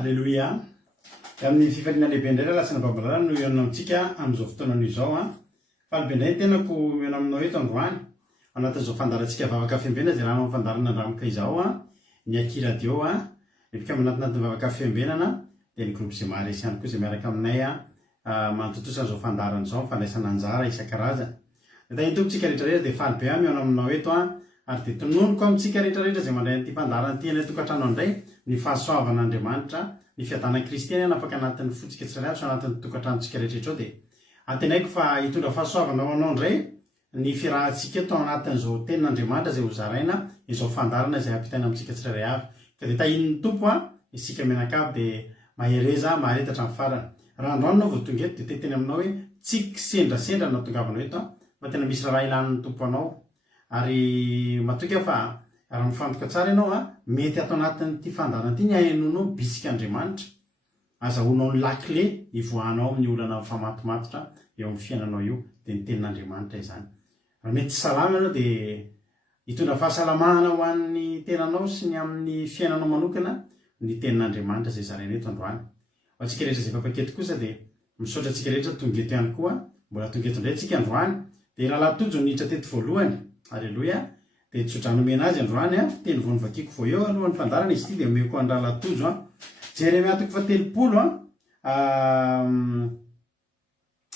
Alleloia. Amin'ny fifaliana lehibe indray lasina babalala no ianona amintsika amin'izao fotoanano izao a falibe indray tenako iana aminao eto androany anatin'izao fandarantsika vavaka fiambena zay raha no fandarana andramika izao a ny akiradio a epika manatinatin'ny vavaka fiambenana dia ny groupe zemary isy ihany koa zay miaraka aminay a mantotosan'izao fandarana izao fandraisana anjara isan-karazany da itompitsika rehetrarehetra dia falibe a miaona aminao eto a ary dia tononoko amintsika rehetrarehetra zay mandray an'ity fandarana ty any tokantrano andray ny fahasoavan'Andriamanitra ny fiadanan'i Kristy any anapaka anatin'ny fotsika tsirairay so anatin'ny tokantranontsika rehetrarehetra ao dia antenaiko fa hitondra fahasoavana ho anao indray ny fiarahantsika eto anatin'izao tenin'Andriamanitra zay ho zaraina izao fandarana izay ampitaina amintsika tsirairay avy ka dia tahin'ny tompo a isika menakavy dia mahereza maharetatra amin'ny farany raha androany anao vao tonga eto dia teteny aminao hoe tsy kisendrasendra na tongavanao eto fa tena misy raha ilan'ny tompo anao ary matoka fa raha mifantoka tsara ianao mety atao anatin'ity fandarana ity ny hahenonao bisik'Andriamanitra azahoanao ny lakle ivoahanao amin'ny olana famatomatitra eo amin'ny fiainanao io dia ny tenin'Andriamanitra izany raha mety salama ianao dia hitondra fahasalamahana ho an'ny tenanao sy ny amin'ny fiainanao manokana ny tenin'Andriamanitra zay zaraina eto androany ho antsika rehetra zay fapaketo kosa dia misaotra antsika rehetra tonga eto ihany koa mbola tonga eto indray antsika androany dia raha latojo niditra teto voalohany alleloia dia tsotra nomena azy androany teny voany vakiko vo eo alohan'ny fandarana izy ity dia omeko andraha latojo Jeremia toko fa 30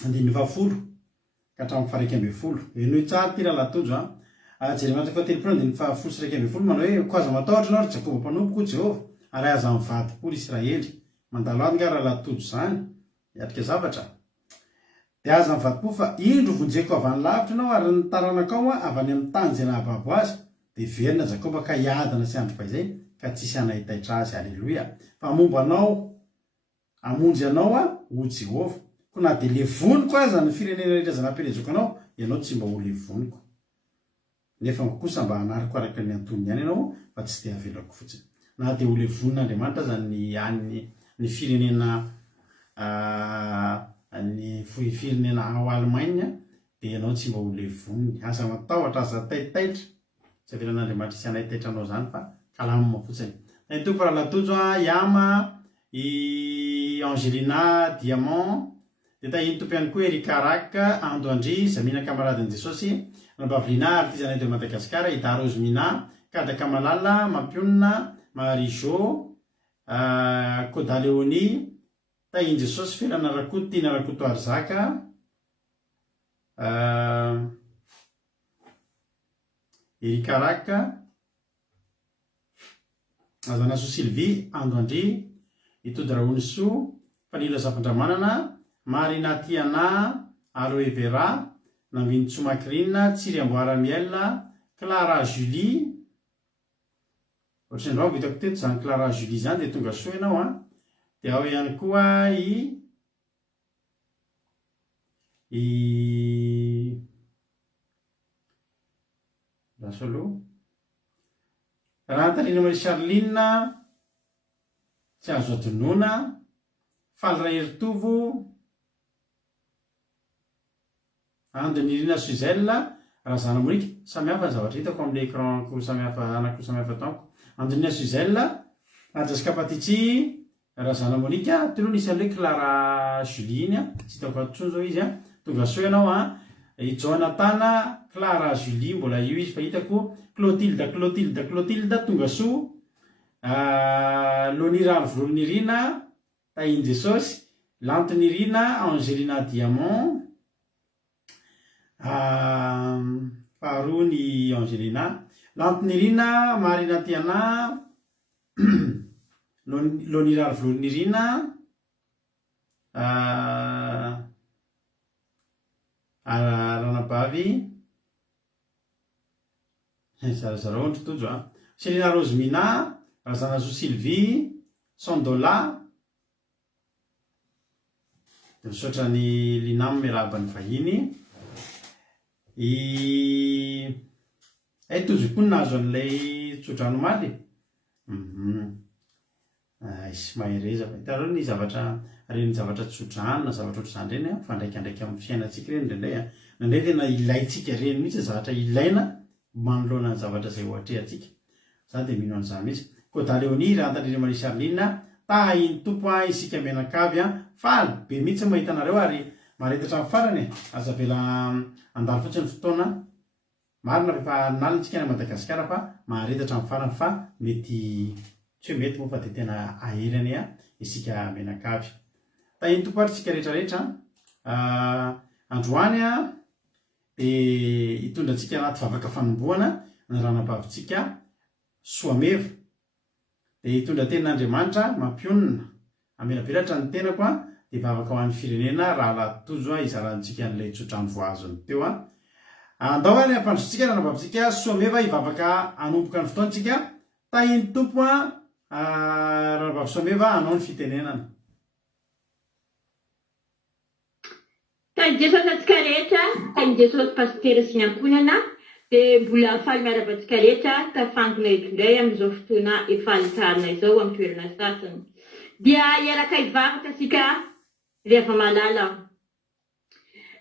andininy 20 ka hatramin'ny faha 20 eno tsara ty raha latojo Jeremia toko fa 30 andininy 10 sy 20 manao hoe ko aza matahotra ianao ry Jakoba mpanompoka Jehova ary aza mivadipolo Israely mandalo azy nga raha latojo zany hiatrika zavatra dia aza mivadipolo fa indro vonjeko avy any lavitra ianao ary ny taranakao avy any amin'ny tany zay nahababo azy dia verina Jakoba ka hiadana sy andro fahizay ka tsisy anahitaitra azy alleloia fa momba anao amonjy anao ho Jehova ko na dia levoniko aza ny firenena rehetra zay nampielezoko anao ianao tsy mba ho levoniko nefa kosa mba hanariko araka ny antoniny ihany ianao fa tsy dia avelako fotsiny na dia ho levon'Andriamanitra zany ny firenena ny firenena ao Allemagne dia ianao tsy mba ho levoniny aza matahotra aza taitaitra tsy avelan'Andriamanitra sy anahitaitra anao zany fa kalamina fotsiny ny tompo raha latojo Yama i Angelina Diamant dia tahiny tompo ihany koa Erika Raka Ando Andry Zamina Kamaradin'i Jesosy Nabavlina artizana de Madagasikara Ida Rozmina Kada Kamalala Mampionina Marijo Koda Leoni tahiny Jesosy Felana Rakoto Tina Rakoto Arzaka Erika Raka Azanasoa Sylvie Andoandry, itody Raonisoa, Fanila Zafandramanana, Marina Tiana, Aroe Vera, Nambiny Tsomakrina, Tsiry Amboaramiel, Clara Julie. Ohatrany androa vitako teto zany Clara Julie zany dia tonga soa ianao a. Dia ao ihany koa i Lasolo. Raha Antarina Marie Charline, tsy azo adonona, Falra Heritovo, Andonirina Suzelle, Razana Monika, samy hafa ny zavatra hitako amin'ny écranko samihafa anako samihafa taonko. Andonirina Suzelle, Jessica Patitsi, Razana Monika, telo nisy hoe Clara Julie iny a, tsy hitako atsony zao izy a. Tonga soa ianao a. I Jonathan, Clara Julie, mbola io izy fa hitako. Clotilde, tonga soa. Lonira Volonirina, Tainde Sosy, Lantonirina, Angelina Diamant, faharoa ny Angelina, Lantonirina, Marina Tiana, Lonira Volonirina, Ranabavy, zarazara ondry tojo a. Selina Rosemina, Razanasoa Sylvie, Sandola. Dia misaotra ny Linam miarahaba ny vahiny. Tojo koa nahazo an'ilay tsodranomaly. Isy mahirezava. Hitarao ny zavatra reny zavatra tsodrano na zavatra ohatr'izany reny a, fa ndraikandraiky amin'ny fiainantsika reny indraindray a. Nandray tena ilaitsika reny mihitsy zavatra ilaina manoloana ny zavatra izay ohatrehantsika. Zany dia mino an'izany mihitsy. Koda Léonie, Raha Antarina Marie Charline, tahiny tompo a isika menakavy a, faly be mihitsy mahita anareo ary maharetatra amin'ny farany. Aza vela andalo fotsiny fotoana. Marina rehefa nalintsika any Madagasikara fa maharetatra amin'ny farany fa mety tsy hoe mety moa fa dia tena ahirany a isika menakavy. Tahiny tompo ary isika rehetrarehetra. Androany a dia hitondra antsika anaty vavaka fanombohana ny ranabavitsika Soameva. Dia hitondra tenin'Andriamanitra mampionina amelabelatra ny tenako a, dia vavaka ho an'ny firenena raha lahatozo a izarantsika an'ilay tsodrano voazony teo a. Andao ary ampandrotsika ranabavitsika Soameva hivavaka hanomboka ny fotoantsika. Tahiny tompo a ranabavy Soameva hanao ny fitenenana. Tainy Jesosy atsika rehetra, tainy Jesosy pasitera sy ny ankonana, dia mbola faly miarabantsika rehetra tafangona eto indray amin'izao fotoana efa alitarina izao amin'ny toerana sasany. Dia hiaraka hivavaka isika rehefa malala.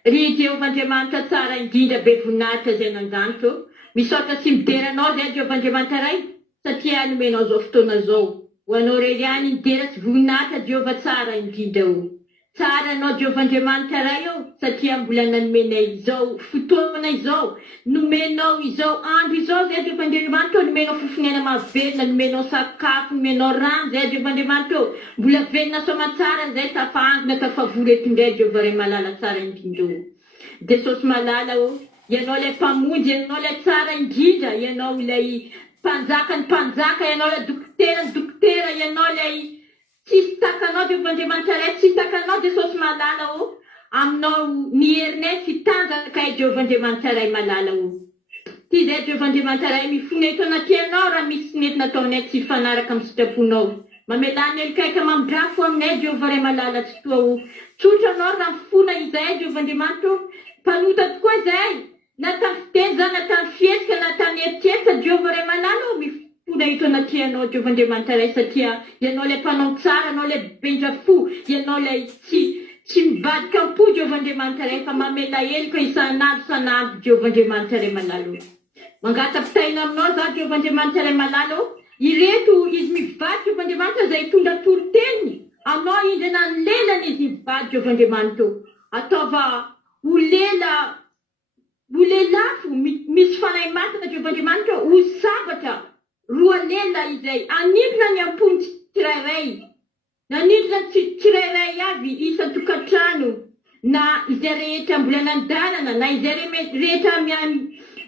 Ry Jehovandriamanitra tsara indrindra be voninahitra izay nanjanito, misaotra sy mideranao izay Jehovandriamanitra iray, satria nomenao izao fotoana izao. Ho anao irery ihany midera sy voninahitra Jehova tsara indrindra io. Tsara anao Jehovandriamanitra iray io, satria mbola nanomenay izao fotoana izao, nomenao izao andro izao izay Jehovandriamanitra, nomenao fofoniana mahavelona, nomenao sakafo, nomenao rano izay Jehovandriamanitra, mbola velona soamantsara izay tafangona tafavory eto indray Jehova iray malala tsara indrindra. Jesosy malala ianao ilay mpamonjy, ianao ilay tsara indrindra, ianao ilay mpanjaka ny mpanjaka, ianao ilay dokotera, ianao ilay tsisy takanao Jehovandriamanitra iray, tsisy takanao Jesosy malala aminao ny herinay fitanjaka Jehovandriamanitra iray malala Ty izay Jehovandriamanitra iray mifona eto anaty ianao raha misy nety nataonay tsy fanaraka amin'ny sitraponao. Mamelany elikaika mamindrafo aminay Jehova iray malala tsy toa tsotra anao raha mifona izay Jehovandriamanitra, mpanota tokoa izay, na tany fiteny na tany fiesika na tany eritseritra Jehova iray malala mifona eto anaty ianao Jehovandriamanitra iray, satria ianao ilay mpanao tsara, ianao ilay bendrafo, ianao ilay tsy mivadika am-po Jehovandriamanitra iray fa mamela elika isanandro Jehovandriamanitra iray malala. Mangatapitaina aminao za Jehovandriamanitra iray malala ireto izy mivady Jehovandriamanitra izay hitondra toro-teniny aminao indrena ny lelany izy mivady Jehovandriamanitra, ataova ho lelafo misy fanahy masina Jehovandriamanitra ho sabatra roa lela izay anindrona ny ampony tsirairay, nanindrona tsirairay avy isan-tokantrano, na izay rehetra mbola nandalana na izay rehetra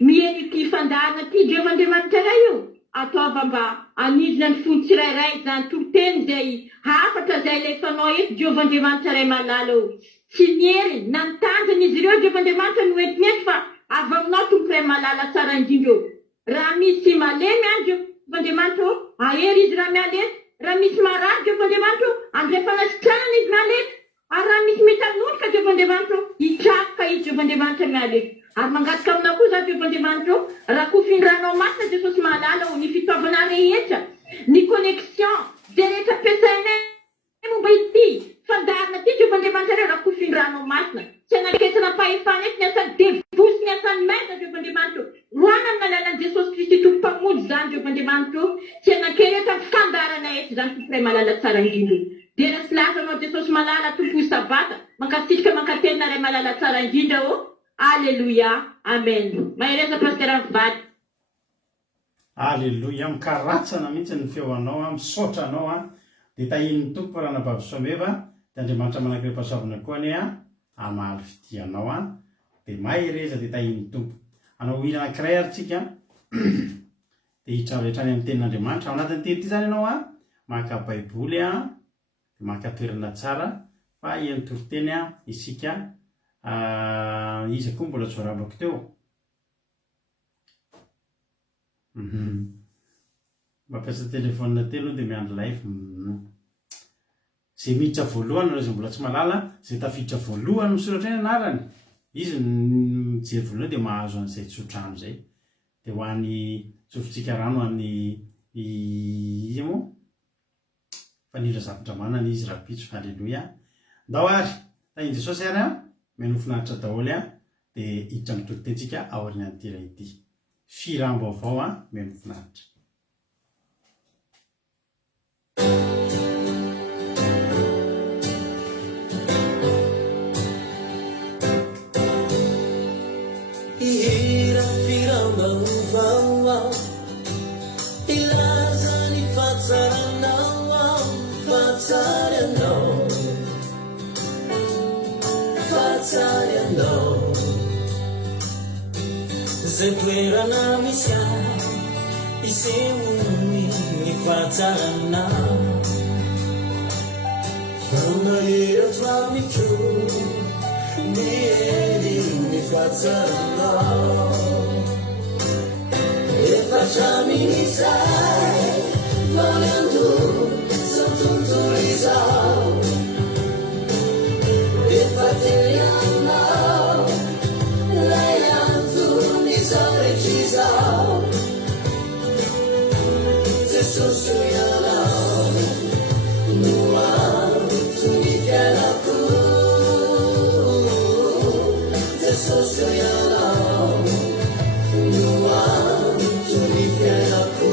mieniky fandarana ty Jehovandriamanitra iray ataova mba anizina ny fony tsirairay zany toro-teny zay hafatra zay alefanao eto Jehovah-Andriamanitra ray malala o. Tsy miery na ny tanjany izy ireo Jehovah-Andriamanitra no entinety fa avy aminao tompo ray malala tsara indrindra eo. Raha misy malemy any Jehovah-Andriamanitra ahery izy raha mialety. Raha misy marary Jehovah-Andriamanitra andrefana sitrana izy mialety. Ary raha misy mitanoroka Jehovah-Andriamanitra hitrapoka izy Jehovah-Andriamanitra mialety. Ary mangataka aminao koa za Jehovah-Andriamanitra raha kofindranao masina Jesosy malala ny fitaovana rehetra, ny connexion zay rehetra ampiasainay momba ity fandarina ty Jehovah-Andriamanitra raha kofindranao masina. Tsy anaketsana pahefana eto ny asany devosy ny asany maina Jehovah-Andriamanitra. Roana amin'ny alalan'i Jesosy Kristy tompo mpamonjy zany Jehovah-Andriamanitra. Tsy anakely eto amin'ny fandarana eto zany tompo ray malala tsara indrindra. Dera sy lasanao Jesosy malala tompo sabata mankasirika mankatena ray malala tsara indrindra o. Alléluia, amen. Mahereza pasteur Vady. Alléluia, mikaratsana mihitsy ny feoanao misaotra anao dia tahin'ny tompo raha nabavy-someva dia Andriamanitra manakireo mpahasoavana koa ane amaly fidianao dia mahereza dia tahin'ny tompo. Anao hira anankiray ary tsika dia hitravetrany amin'ny tenin'Andriamanitra. Ao anatin'ny teny ity zany ianao maka baiboly dia maka toerana tsara fa ian'ny toriteny isika izy koa mbola tsy voarabako teo. Mampiasa telefônina telo dia miandry live. Zay miditra voalohany ireo zay mbola tsy malala, zay tafiditra voalohany misoratra eny anarany, izy mijery voalohany dia mahazo an'izay tsotrano zay. Dia ho an'ny tsofintsika rano an'ny izy moa fanindra zavatra manana izy rapitso. Halleluia. Ndao ary tahin' Jesosy ary meno finaritra daholo dia hiditra amin'ny toritetsika ao aoriana an'ity iray ity. Firambo avao meno finaritra. Zepuerana misia isemuni nifatarana Fama ira tramitu nieri nifatarana Efachami nisai Valentu Santunturizao Efateliana Jesus yana nuwa tunikela ku Jesus yana nuwa tunikela ku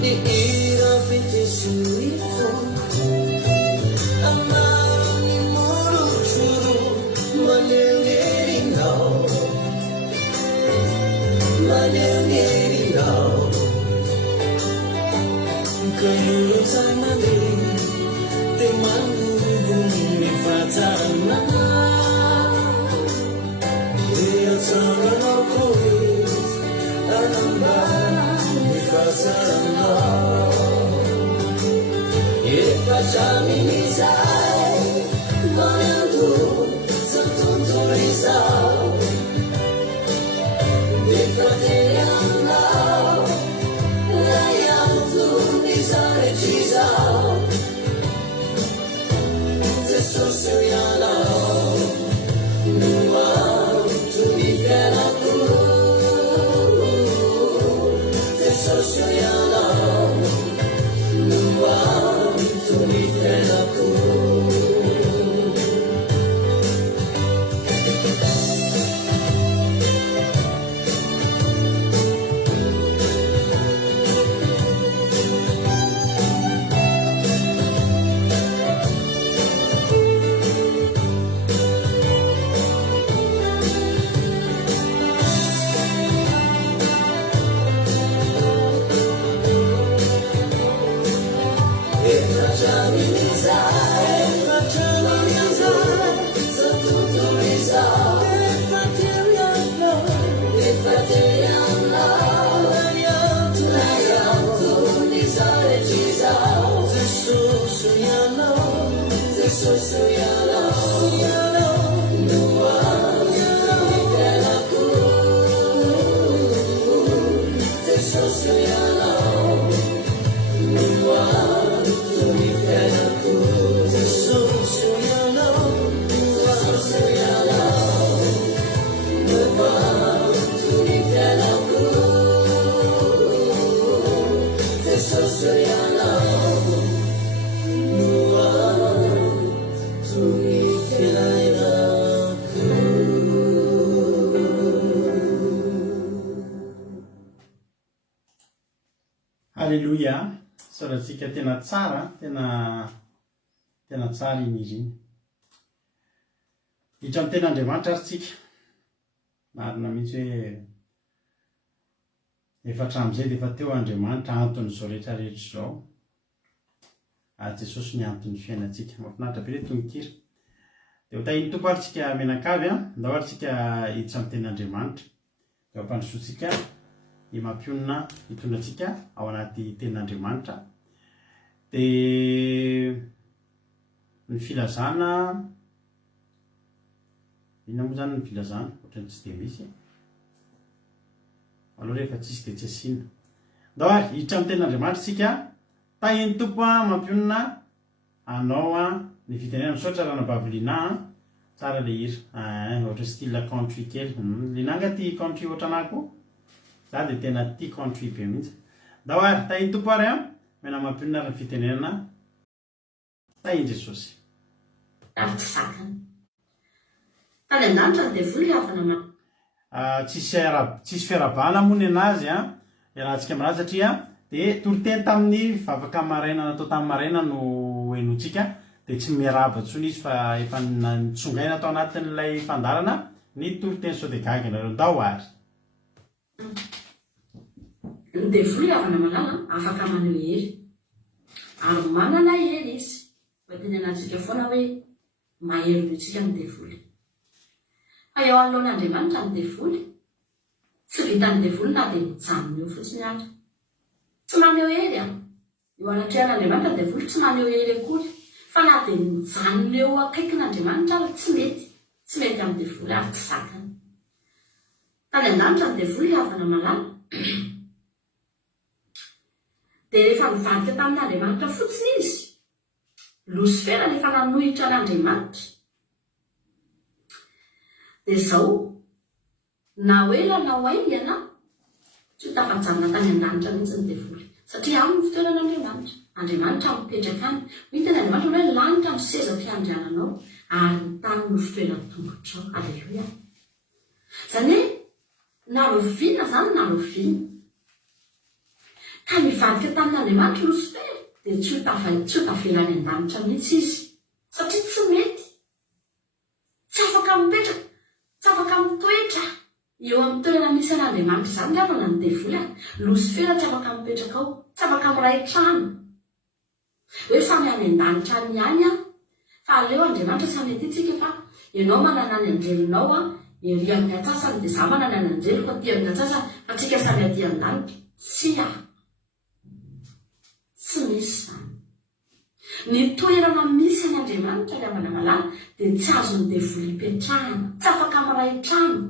di ira fitisuifo amani muru churu manengeri now manengeri now kayo sana te mangu ni fatana dia sana no kuis anamba ni fatana efachami ni sai manandu santunturizao Fratelliana, l'aiuto di sare cisao, se sostiana, nuova tu mi fiera tu, se sostiana, nuova tu mi fiera tu. Alleloia, saorantsika tena tsara, tena tsara iny izy iny. Hitra amin'ny ten'Andriamanitra ary tsika. Marina mihitsy hoe efa hatramin'izay dia efa teo Andriamanitra anton'izao rehetra rehetra izao. Ary Jesosy ny anton'ny fiainantsika. Mahafinaritra be ilay tononkira. Dia ho tahiny tompo ary tsika mianakavy, ndao ary tsika hiditra amin'ny ten'Andriamanitra. Dia ampandrosoantsika mampionina hitondratsika ao anaty ten'Andriamanitra. Dia ny filazana, inona moa zany ny filazana? Ohatrany tsy dia misy. Aloha rehefa tsisy dia tsy asiana. Ndao ary hiditra amin'ny ten'Andriamanitra tsika, tahiny tompo mampionina anao ny fitenena misaotra rana babilina tsara le hira. Ohatra style country kely. Linanga ty country ohatra anako. Za dia tena tia country be mihitsy. Ndao ary tahiny tompo ary mena mampionina ary ny fitenenana tahiny Jesosy. Ary tsy sakana. Tany an-danitra dia voly havana tsisy fiarabana moa ny anazy iarahantsika aminazy satria dia toriteny tamin'ny vavaka maraina natao tamin'ny maraina no henotsika dia tsy miaraba intsony izy fa efa nitsongaina atao anatin'ilay fandarana ny toriteny sao dia gaga nareo ndao ary. Ny devoly havana malala afaka maneho hery ary manana hery izy. Hoentenenantsika foana hoe mahery noitsika ny devoly. Fa eo anoloan'Andriamanitra ny devoly, tsy vitan'ny devoly na dia mijanona eo fotsiny ary. Tsy maneho hery eo anatrehan'Andriamanitra ny devoly tsy maneho hery akory, fa na dia mijanona eo akaikin'Andriamanitra ary tsy mety amin'ny devoly ary tsy zakana. Tany an-danitra ny devoly havana malala. Dia rehefa mivadika tamin'Andriamanitra fotsiny izy, Losifera rehefa nanohitra an'Andriamanitra. Dia izao, na hoe ela na hoaingana, tsy ho tafajanona tany an-danitra mihitsy ny devoly. Satria aminy fitoeran'Andriamanitra. Andriamanitra mipetraka any. Hitany Andriamanitra hoe lanitra ny seza fiandriananao ary ny tany no fitoerany tongotrao. Alleluia. Izany hoe na roviana zany na roviana. Ka mivadika tamin'Andriamanitra Losifera dia tsy ho tavelany an-danitra mihitsy izy. Satria tsy mety. Tsy afaka mipetraka, tsy afaka mitoetra eo amin'ny toerana misy an'Andriamanitra izany ny havana ny devoly. Losifera tsy afaka mipetraka ao, tsy afaka miray trano. Hoe samy any an-danitra any ihany fa aleo Andriamanitra samy atytsika fa ianao manana ny anjelonao ery amin'ny atsasany dia za manana ny anjeloko aty amin'ny atsasany fa tsika samy aty an-danitra. Tsy misy zany. Ny toerana misy an'Andriamanitra ny havana malala dia tsy azony devoly hipetrahana, tsy afaka miray trano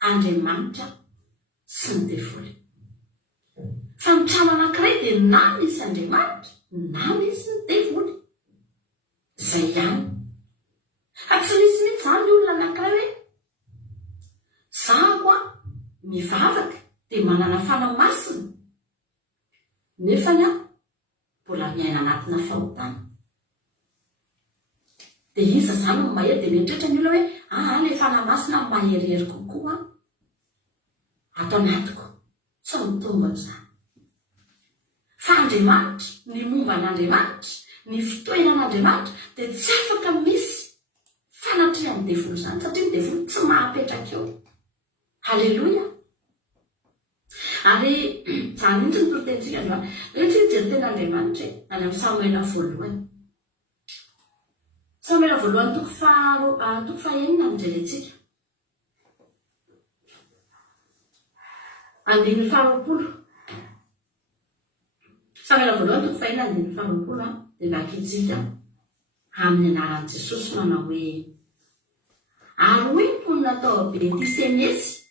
Andriamanitra sy ny devoly. Fa ny trano anankiray dia na misy Andriamanitra na misy ny devoly. Izay ihany. Tsy misy mihitsy zany olona anankiray hoe zako mivavaka dia manana fanamasina nefany mbola miaina anatina fahotana. Dia iza zany no mahery dia mieritreritra ny olona hoe ilay fanamasina maherihery kokoa ato anatiko. Tsy mitombo amin'izany. Fa Andriamanitra, ny momba an'Andriamanitra, ny fitoeran'Andriamanitra dia tsy afaka misy fanatrehan'ny devoly zany satria ny devoly tsy mahapetraka eo. Halleluia. Ary zany mihitsy ny toritentsika androany. Hoe tsy hijery ten'Andriamanitra any amin'ny Samuela voalohany. Samuela voalohany toko fahenina ny jerentsika. andiny faharoapolo Samuela voalohany toko fahina andiny faharoapolo dia vakitsika amin'ny anaran'i Jesosy manao hoe ary hoy ny mponina tao Betisemesy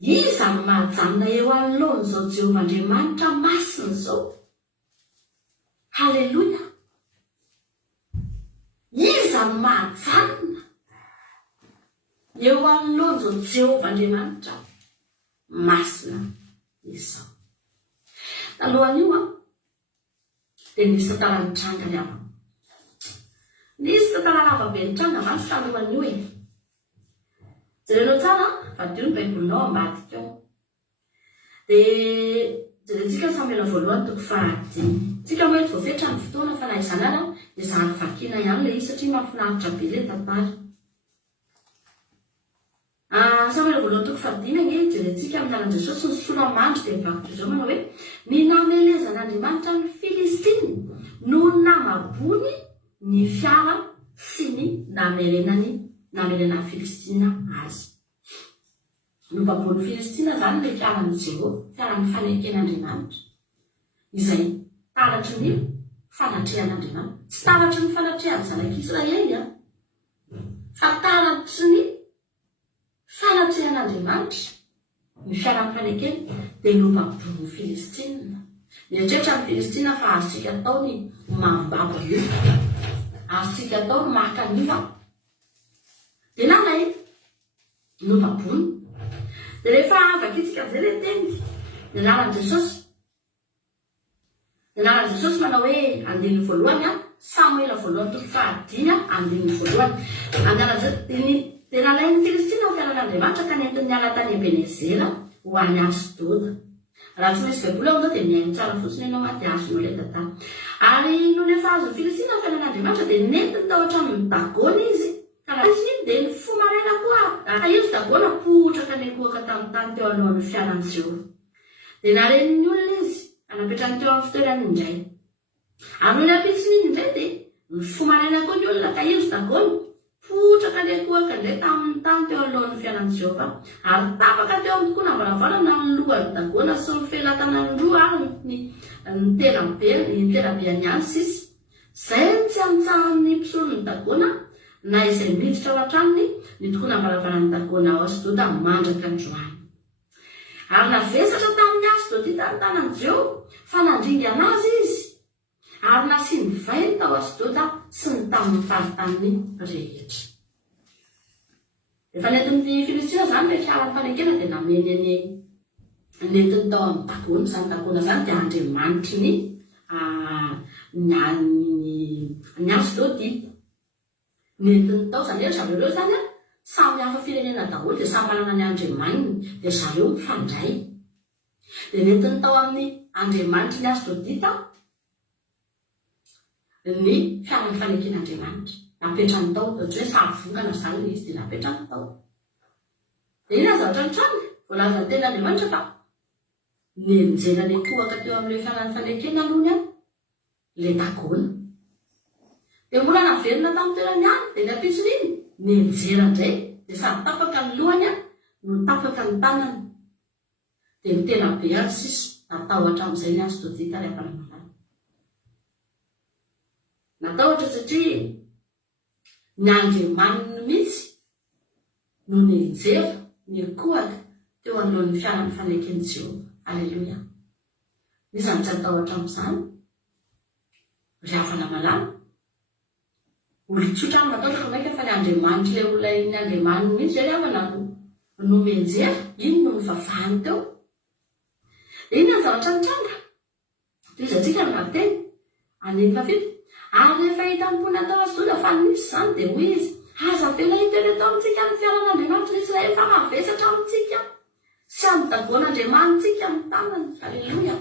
iza no mahajanona eo anoloan'izao Jehovah-Andriamanitra masina izao. Halleluja. Iza no mahajanona eo anoloan'izao Jehovah-Andriamanitra masina izao. Talohan'io dia nisy tantarany tranga ny ama. Nisy tantara lava be ny tranga vatsy talohan'io e. Jerenao tsara vadio ny baibolinao ambadika ao. Dia jerentsika Samuela voalohany toko fahadimy. Tsika hoe voafetra ny fotoana fa na izany ara dia zahako vakiana ihany ilay izy satria mahafinaritra be ilay tantara. Samuela voalohany toko fahadimy anie jerentsika amin'ny anaran'i Jesosy ny sola mandry dia mivaky izao manao hoe ny namelezan'Andriamanitra ny Filistiny no namabony ny fiara sy ny namerenan'ny Filistina azy. Nobabony Filistina zany ilay fiaran'i Jehovah, fiaran'ny faneken'Andriamanitra izay taratry ny fanatrehan'Andriamanitra. Tsy taratry ny fanatrehan'ny zanak'Israely fa taratry ny fanatrehan'Andriamanitra ny fiaran'ny fanekeny dia nobabony Filistina. Mieritreritra ny Filistina fa azontsika atao ny mambaba io, azontsika atao ny maka an'io dia nanay nobabony. Dia rehefa vakitsika amin'izay ilay teny ny anaran'i Jesosy. Ny anaran'i Jesosy manao hoe andininy voalohany Samuela voalohany toko fahadimy andininy voalohany. Dia nalain'ny Filistina ho fiaran'Andriamanitra ka nentin'ny ala tany Ebenezera ho any Asdoda. Raha tsy misy baiboly ao dia mihaino tsara fotsiny ianao dia azonao ilay tantara. Ary no rehefa azo Filistina ho fiaran'Andriamanitra dia nentiny tao hatramin'ny Dagona izy. Izy dia ny fo maraina koa. Izy Dagona potraka ny akohaka tamin'ny tany teo alohan'ny fiaran'i Jehovah. Dia nareniny olona izy anapetrany teo amin'ny fitoerany indray. Ary no napitsiny iny indray dia ny fo maraina koa ny olona ka izy Dagona potraka ny akohaka indray tamin'ny tany teo alohan'ny fiaran'i Jehovah. Ary tapaka teo amin'ny tokoa nambaravarana ny lohan'ny Dagona sy ny felatana ny loha ary ny terabeany any sisy. Zay ny tsy antsahan'ny mpisolon'ny Dagona na izay miditra ao an-tranony ny tokoa nambaravarany Dagona ao Asdoda mandraka androany. Ary navesatra tamin'ny Asdoda ny tanan'i Jehovah fa nandringa anazy izy. Ary nasiany vainy tao Asdoda sy ny tamin'ny faritany rehetra. Efa nentin'ny Filistina zany ilay fiaran'ny fanekena dia nameny nentiny tao amin'ny Dagona. Izany Dagona zany dia andriamanitry ny Asdoda. Nentiny tao zany hoe zareo zany samy hafa firenena daholo dia samy manana ny andriamaniny dia zareo mifandray. Dia nentiny tao amin'ny andriamanitry ny Asdodita ny fiaran'ny faneken'Andriamanitra. Napetrany tao ohatra hoe sarivongana zany izy dia napetrany tao. Dia iny zavatra ny trano voalaza ny tenin'Andriamanitra fa nienjera ny tohaka teo amin'ilay fiaran'ny fanekena aloha ilay Dagona. Dia mbola naverina tamin'ny toerany any dia ny apitsiny iny nienjera indray dia samy tapaka ny lohany no tapaka ny tanany. Dia ny tena be ary sisy natahotra amin'izay ny Asdodita ilay mpanamalaina. Natahotra satria ny andriamaniny mihitsy no nienjera ny kohaka teo alohan'ny fiaran'ny faneken'i Jehovah. Alleluia. Izy ny tsy atahotra amin'izany ry havana malama. Olon-tsotra ny matahotra maika fa ny andriamanitra ilay olona ny andriamaniny mihitsy zay havana no menjera iny no mivavahany teo. Dia iny ny zavatra ny tranga. Toizantsika ny vateny andiny fafito. Ary rehefa hitan'ny mponina tao Asdoda fa nisy zany dia hoy izy aza vela hita eto amintsika ny fiaran'Andriamanitra ny Israely fa mavesatra amintsika sy amin'ny Dagona andriamanitsika amin'ny tanany. Alleluia.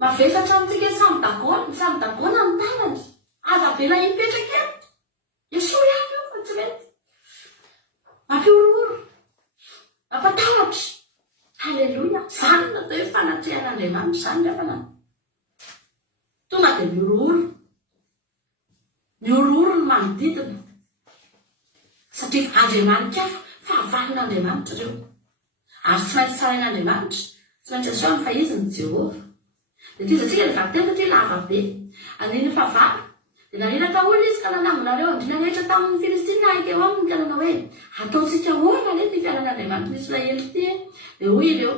Mavesatra amintsika sy amin'ny Dagona amin'ny tanany. Aza vela hipetraka eto. Iesoa ihany io fa tsy mety. Mampiororo. Mampatahotra. Alleluia. Zany natao hoe fanatrehan'Andriamanitra zany ny havana. Tonga dia miororo ny manodidina satria andriamanitra hafa fahavalon'Andriamanitra ireo. ary tsy maintsy tsarain'Andriamanitra, tsy maintsy asoa ny fahiziny Jehova. Dia toizatsika rehefa tena satria lava be. Aniny fahavalo. Dia naninaka olona izy ka nanangonareo andrina rehetra tamin'ny Filistina ikeo aminy ka nanao hoe ataontsika ahoana le ty fiainan'Andriamanitra ny Israely ty. Dia hoy ireo,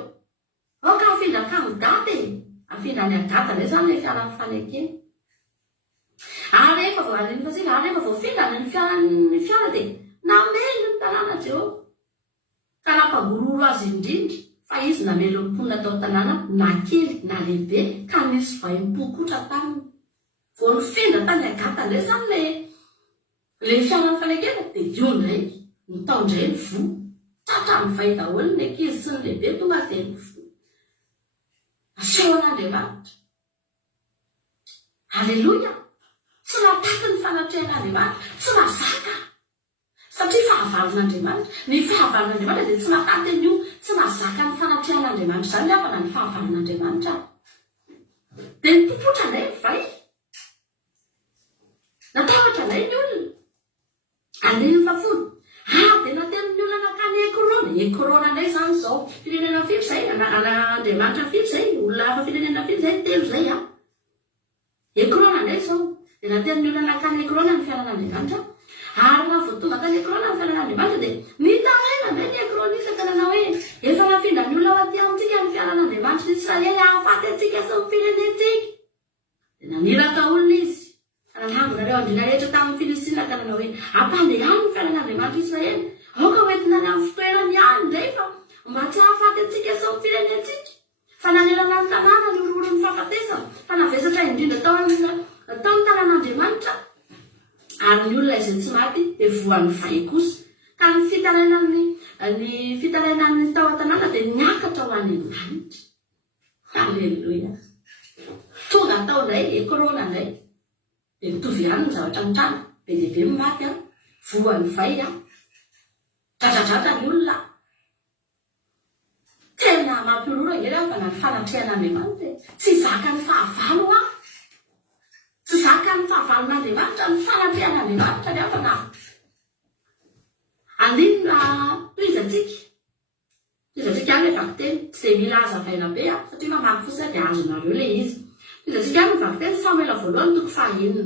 ka afindra kandidaty e. Afindra ny agata re zany le fiainan'ny fanekena. Ary rehefa vao aniny fasika, ary rehefa vao findrana ny fiara dia namelo ny tanàna Jehova. Ka nampagororo azy indrindra fa izy namelo ny mponina tao tanàna na kely na lehibe ka nisy vaim-pokotra taminy. Vao nifindra tany agata indray zany le fiainan'ny fanekena dia io indray nitaondray ny vo. Tratra ny vay daholo ny ankizy sy ny lehibe tonga dia ny vo. Asehoan'Andriamanitra. Halleloia. Tsy nataky ny fanatrehan'Andriamanitra, tsy mazaka. Satria fahavalon'Andriamanitra, ny fahavalon'Andriamanitra dia tsy mataty an'io, tsy mazaka ny fanatrehan'Andriamanitra zany avana ny fahavalon'Andriamanitra. Dia nipopotra indray ny vay. Natahatra indray ny olona. Andiny fafolo. Dia nateny ny olona nakany Ekrona. Ekrona indray zany izao firenena firy izay, Andriamanitra firy izay, olona hafa firenena firy izay, telo izay a. Ekrona indray izao. Dia nateny ny olona nakany Ekrona ny fiainan'Andriamanitra. Ary na vao tonga tany Ekrona ny fiainan'Andriamanitra dia nitaraina indray ny Ekronisa ka nanao hoe efa nafindra ny olona ao aty amintsika ny fiainan'Andriamanitra ny Israely ahafaty antsika sy ny firenentsika. Dia naniraka olona izy. Nanangonareo andrina rehetra tamin'ny Filistina ka nanao hoe ampandehany ny fiainan'Andriamanitra Israely. Aoka hoentina ny amin'ny fitoerany ihany indray fa mba tsy hahafaty antsika sy ny firenentsika. Fa nanirana ny tanàna ny ororon'ny fahafatesana fa navesatra indrindra tao ny tanàn'Andriamanitra. Ary ny olona izay tsy maty dia voan'ny vay kosa. Ka ny fitarainan'ny tao an-tanàna dia niakatra ho any Andriamanitra. Halleluia. Tonga tao indray Ekrona indray. Dia mitovy ihany ny zavatra mitrana. Be lehibe maty a. Voan'ny vay a. Dradradratra ny olona. Tena mampiororo angely fa na ny fanatrehan'Andriamanitra. Tsy zaka ny fahavalo a. Tsy zaka ny fahavalon'Andriamanitra, ny fanatrehan'Andriamanitra ny afana. Andinona toizatsika. Toizatsika ihany le vakiteny. Tsy dia mila hazavaina be a. Satria mamaky fotsiny dia azonareo le izy. Toizatsika ihany ny vakiteny Samuela voalohany toko fahaenina.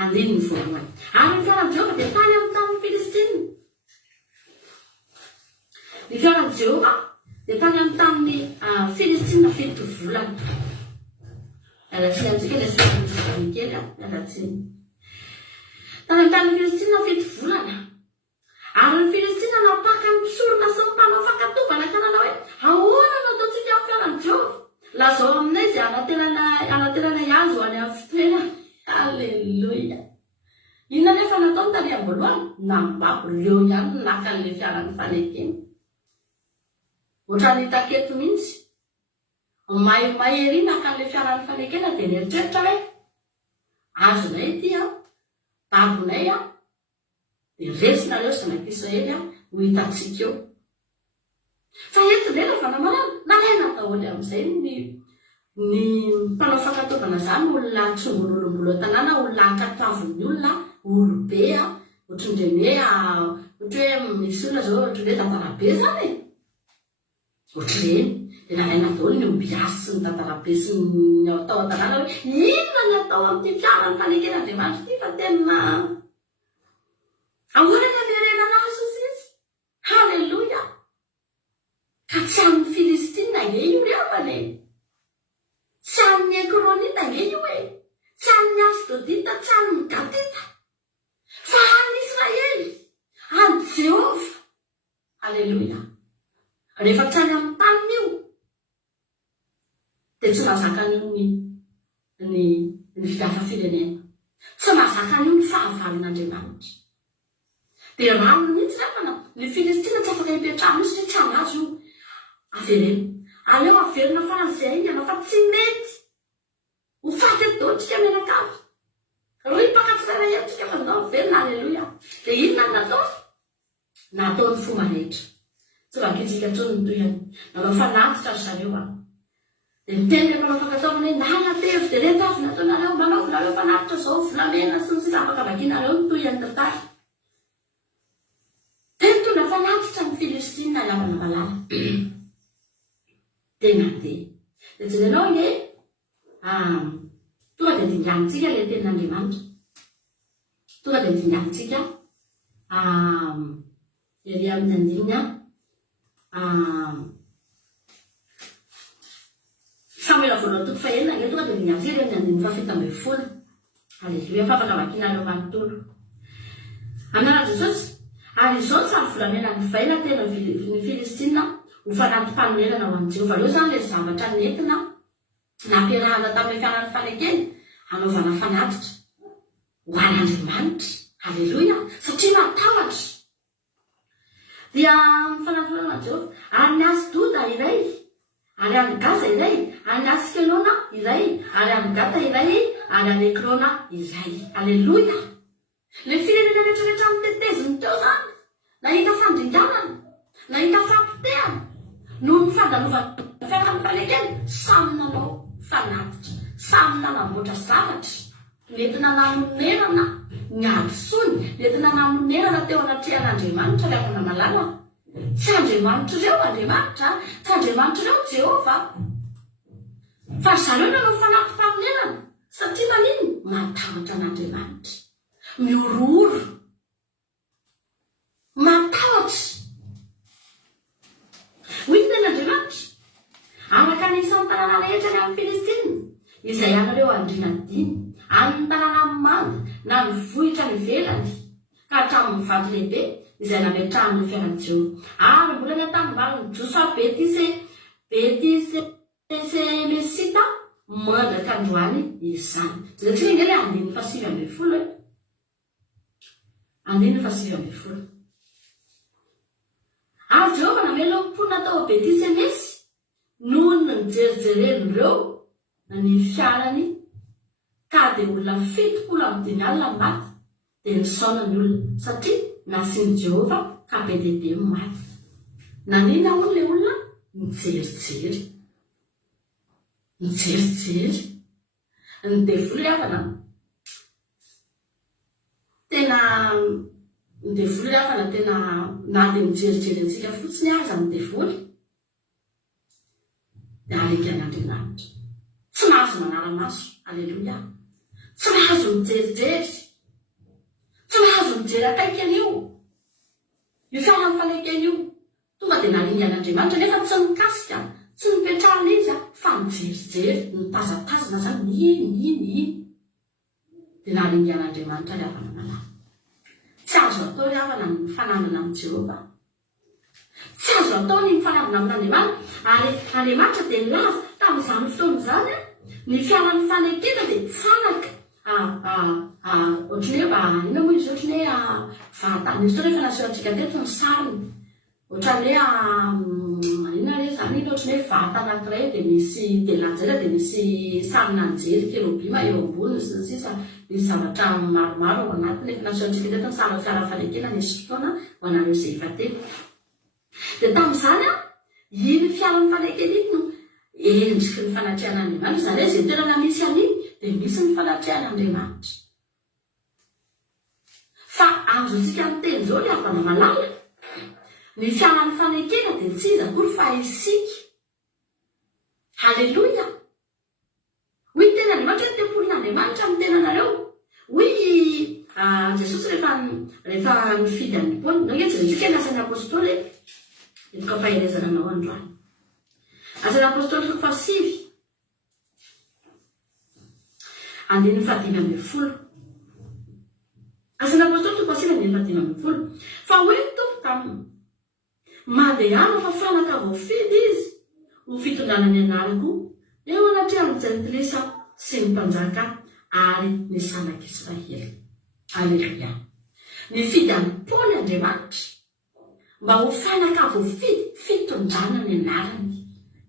Andininy voalohany. Ary ny fiainan'i Jehova dia tany amin'ny tanin'ny Filistina. Ny fiainan'i Jehova dia tany amin'ny tanin'ny Filistina fito volana. Alatsiny antsika ilay sivany kely a. Alatsiny. Tany amin'ny tanin'ny Filistina fito volana. Ary ny Filistina napaka ny mpisorona sy ny mpanao fakatovana ka nanao hoe ahoana no ataontsika amin'ny fiainan'i Jehova. Lazao aminay izay anaterana azy ho any amin'ny fitoerana. Halleluia. Inona nefa nataony tany am-boalohany? Nambabo ireo ihany naka an'ilay fiainan'ny fanekena. Ohatran'ny hitaketo mihitsy. May ery naka an'ilay fiainan'ny fanekena dia nieritreritra hoe azonay ity a, babonay a, dia resinareo zanak'i Israely a ho hitantsika eo. Fa eto indray rehefa namanana, nalaina daholo amin'izay ny mpanao fakatovana izany olona tsongololom-bola tanàna, olona ankatavon'ny olona, olobe a, ohatr'indray hoe misy olona zao ohatr'indray tantarabe zany e. Ohatr'ireny. Dia nalaina daholo ny ombiasy sy ny tantarabe sy ny atao an-tanàna hoe inona ny atao amin'ity fiainan'ny faneken'Andriamanitra ity fa tena ahoana ny hamerenana azy hozy izy. Halleluia. Ka tsy amin'ny Filistina nge io rehefa tsy amin'ny Ekronita nge io e. Tsy amin'ny Asdodita, tsy amin'ny Gatita. Fa any Israely, any Jehova. Halleluia. Rehefa tsy any amin'ny taniny io, dia tsy mazaka ny figafa firenena. Tsy mazaka io ny fahavalon'Andriamanitra. Dia rano mihitsy rehefa ny Filistina tsy afaka hipetrahana io satria tsy hanazy io. Averena. Aleo averina fa izay ingana fa tsy mety. Ho faty eto tsika menakavy. Ripaka tsirairay tsika fa ndao averina. Halleluia. Dia inona natao? Nataony fomba rehetra. Tsy vakitsika intsony ny toyany. Nanao fanatitra ry zareo a. Dia niteny le mpanao fakataovana hoe nanatevy dia reto avy nataonareo manaovinareo fanatitra zao volamena sy ny sisa afaka vakianareo ny toyany tantara. Tena tonga fanatitra ny Filistina ilavana malala tena dia jerenao nge tonga dia dinganitsika ilay tenin'Andriamanitra tonga dia dinganitsika ery amin'ny andinina Samuela voalohany toko fahaenina nge tonga dia dinganitsika ery amin'ny andininy fahafito ambin'ny folo. Haleluia, fa afaka vakianareo manontolo anarana Jesosy. Ary izao ny samy volamena ny vaina tena ny Filistina ho fanatim-panorenana ho an'i Jehovah. Eo zany ilay zavatra nentina nampiarahana tamin'ny fianarany fanekeny hanaovana fanatitra ho an'Andriamanitra. Haleluia, satria matahotra dia fanatoranana Jehovah. Any Asdoda iray, ary any Gaza iray, any Askelona iray, ary any Gata iray, ary any Ekrona iray. Haleluia, le firenena rehetrarehetra miteteziny teo zany nahita fandringanana, nahita fampitehana noho ny fandalovana fianarany fanekeny. Samy nanao fanatitra, samy nanamboatra zavatra nentina namonerana ny adosony, nentina namonerana teo anatrehan'Andriamanitra le afana malala. Tsy Andriamanitra ireo Andriamanitra, tsy Andriamanitra ireo Jehova, fa zareo nanao fanatim-pamonenana satria manino matahotra an'Andriamanitra, miorooro, matahotra. Hoy ny ten'Andriamanitra araka ny isan'ny tanàna rehetra ny amin'ny Filistina izay anareo andriana dimy, amin'ny tanàna manga na ny vohitra ny velany ka hatramin'ny vato lehibe izay nametrahany fiainan'i Jehovah. Ary mbola ny atambaliny Joshua Betisy-Mesita mandaka androany izany. Zatsika nge le andininy fahasivy ambin'ny folo e, andininy fahasivy ambin'ny folo. Ary Jehovah namelom-pona tao Betisy-Mesy noho ny jerijeren'ireo ny fiarany ka dia olona 750 alina maty dia nisaona ny olona satria nasiany Jehovah ka be dia be maty. Nanina hono ilay olona mijerijery, mijerijery ny devoly avana tena ny devoly avana tena na dia mijerijery antsika fotsiny aza ny devoly dia arika an'Andriamanitra. Tsy mahazo manara-maso. Aleluia, tsy mahazo mijerijery, tsy mahazo mijery akaiky an'io io fiainany fanekeny io. Tonga dia naringa an'Andriamanitra nefa tsy mikasika, tsy nipetrahana izy fa mijerijery, nitazatazana zany iny dia naringa an'Andriamanitra le havana malala. Tsy azo atao ry havana ny mifanandana amin'ny Jehovah, tsy azo atao ny mifanandana amin'Andriamanitra. Ary Andriamanitra dia nilaza tamin'izany fotoana izany ny fiainany fanekena dia fanaka ohatrany hoe ina moa izy ohatrany hoe vatany izy tao rehefa nasehoantsika teto ny sariny ohatrany hoe inona re zany iny ohatrany hoe vata anankiray dia misy dia lanjera dia misy sarina anjery kerobima eo amboniny sy ny sisa, misy zavatra maromaro ao anatiny. Efa nasehoantsika teto ny sariny fiainany fanekena nisy fotoana ho anareo izay efa teny. Dia tamin'izany iny fiainany fanekena iny no endriky ny fanatrehan'Andriamanitra. Izany hoe izay toerana misy an'iny dia misy ny fanatrehan'Andriamanitra. Fa azo antsika miteny izao ny havana malala ny fiainany fanekena dia tsy izy akory fa isika. Haleluia, hoy ny ten'Andriamanitra hoe tempolin'Andriamanitra amin'ny tenanareo. Hoy Jesosy rehefa nifidy any Paoly nge jeretsika ny asan'ny apôstôly etoka fahelezana anao androany. Asan'ny apôstôly toko fahasivy andininy fahadimy ambin'ny folo. Asan'ny apôstôly toko fahasivy andininy fahadimy ambin'ny folo. Fa hoe ny tompo taminy mandehana fa fanaka voafidy izy ho fitondrana ny anarako eo anatrehan'ny jentilisa sy ny mpanjaka ary ny zanak'Israely. Aleluia, nifidy any Paoly Andriamanitra mba ho fanaka voafidy fitondrana ny anarany.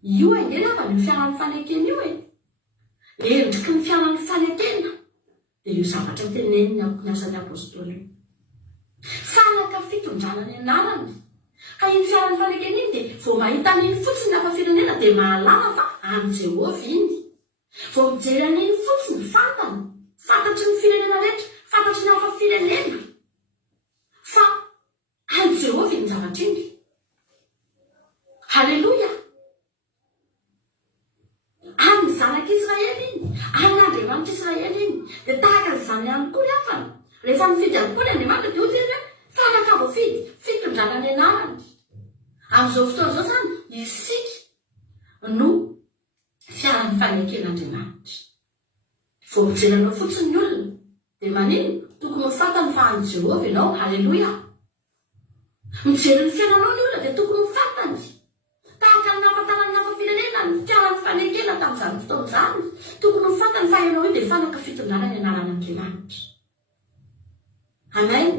Io angely avy ny fiainan'ny fanekena io endriky ny fiainan'ny fanekena dia io zavatra teneniny ny asan'ny apôstôly fanaka fitondrana ny anarany. Ka iny fiainan'ny fanekena iny dia vao mahita an'iny fotsiny hafa firenena dia mahalala fa any Jehovah iny. Vao mijery an'iny fotsiny fantany, fantatry ny firenena rehetra, fantatry ny hafa firenena fa any Jehovah iny zavatra iny. Halleluja. Amin'ny zanak'Israely iny, amin'Andriamanitra Israely iny, dia tahaka an'izany ihany koa afana. Rehefa mifidy ihany koa ny Andriamanitra dia ohatry hoe fanaka voafidy, fitondrana ny anarany. Amin'izao fotoana izao zany, isika no fiaran'ny faneken'Andriamanitra. Vao mijeranao fotsiny ny olona, dia manino? Tokony ho fantany fa any Jehovah ianao. Halleluja. Mijery ny fiainanao ny olona dia tokony ho fantany. Tahaka ny nahafantarany nafa-firenena ny fiaran'ny fanekena tamin'izany fotoana izany. Tokony ho fantany fa ianao io dia fanaka fitondrana ny anaran'Andriamanitra. Amen.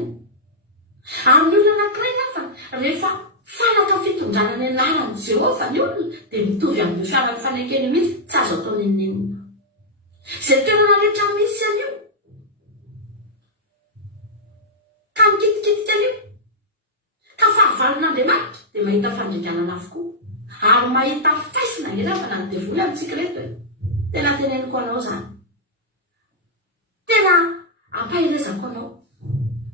Amin'ny olona anankiray nefa, rehefa fanaka fitondrana ny anaran'i Jehovah ny olona dia mitovy amin'ny fiaran'ny fanekena mihitsy, tsy azo atao ninninina. Izay toerana rehetra misy an'io ka mikitikitika an'io ka fahavalon'Andriamanitra dia mahita fandringanana avokoa ary mahita faisina irafana ny devoly amintsika reto e. Tena teneniko anao zany, tena ampahirezako anao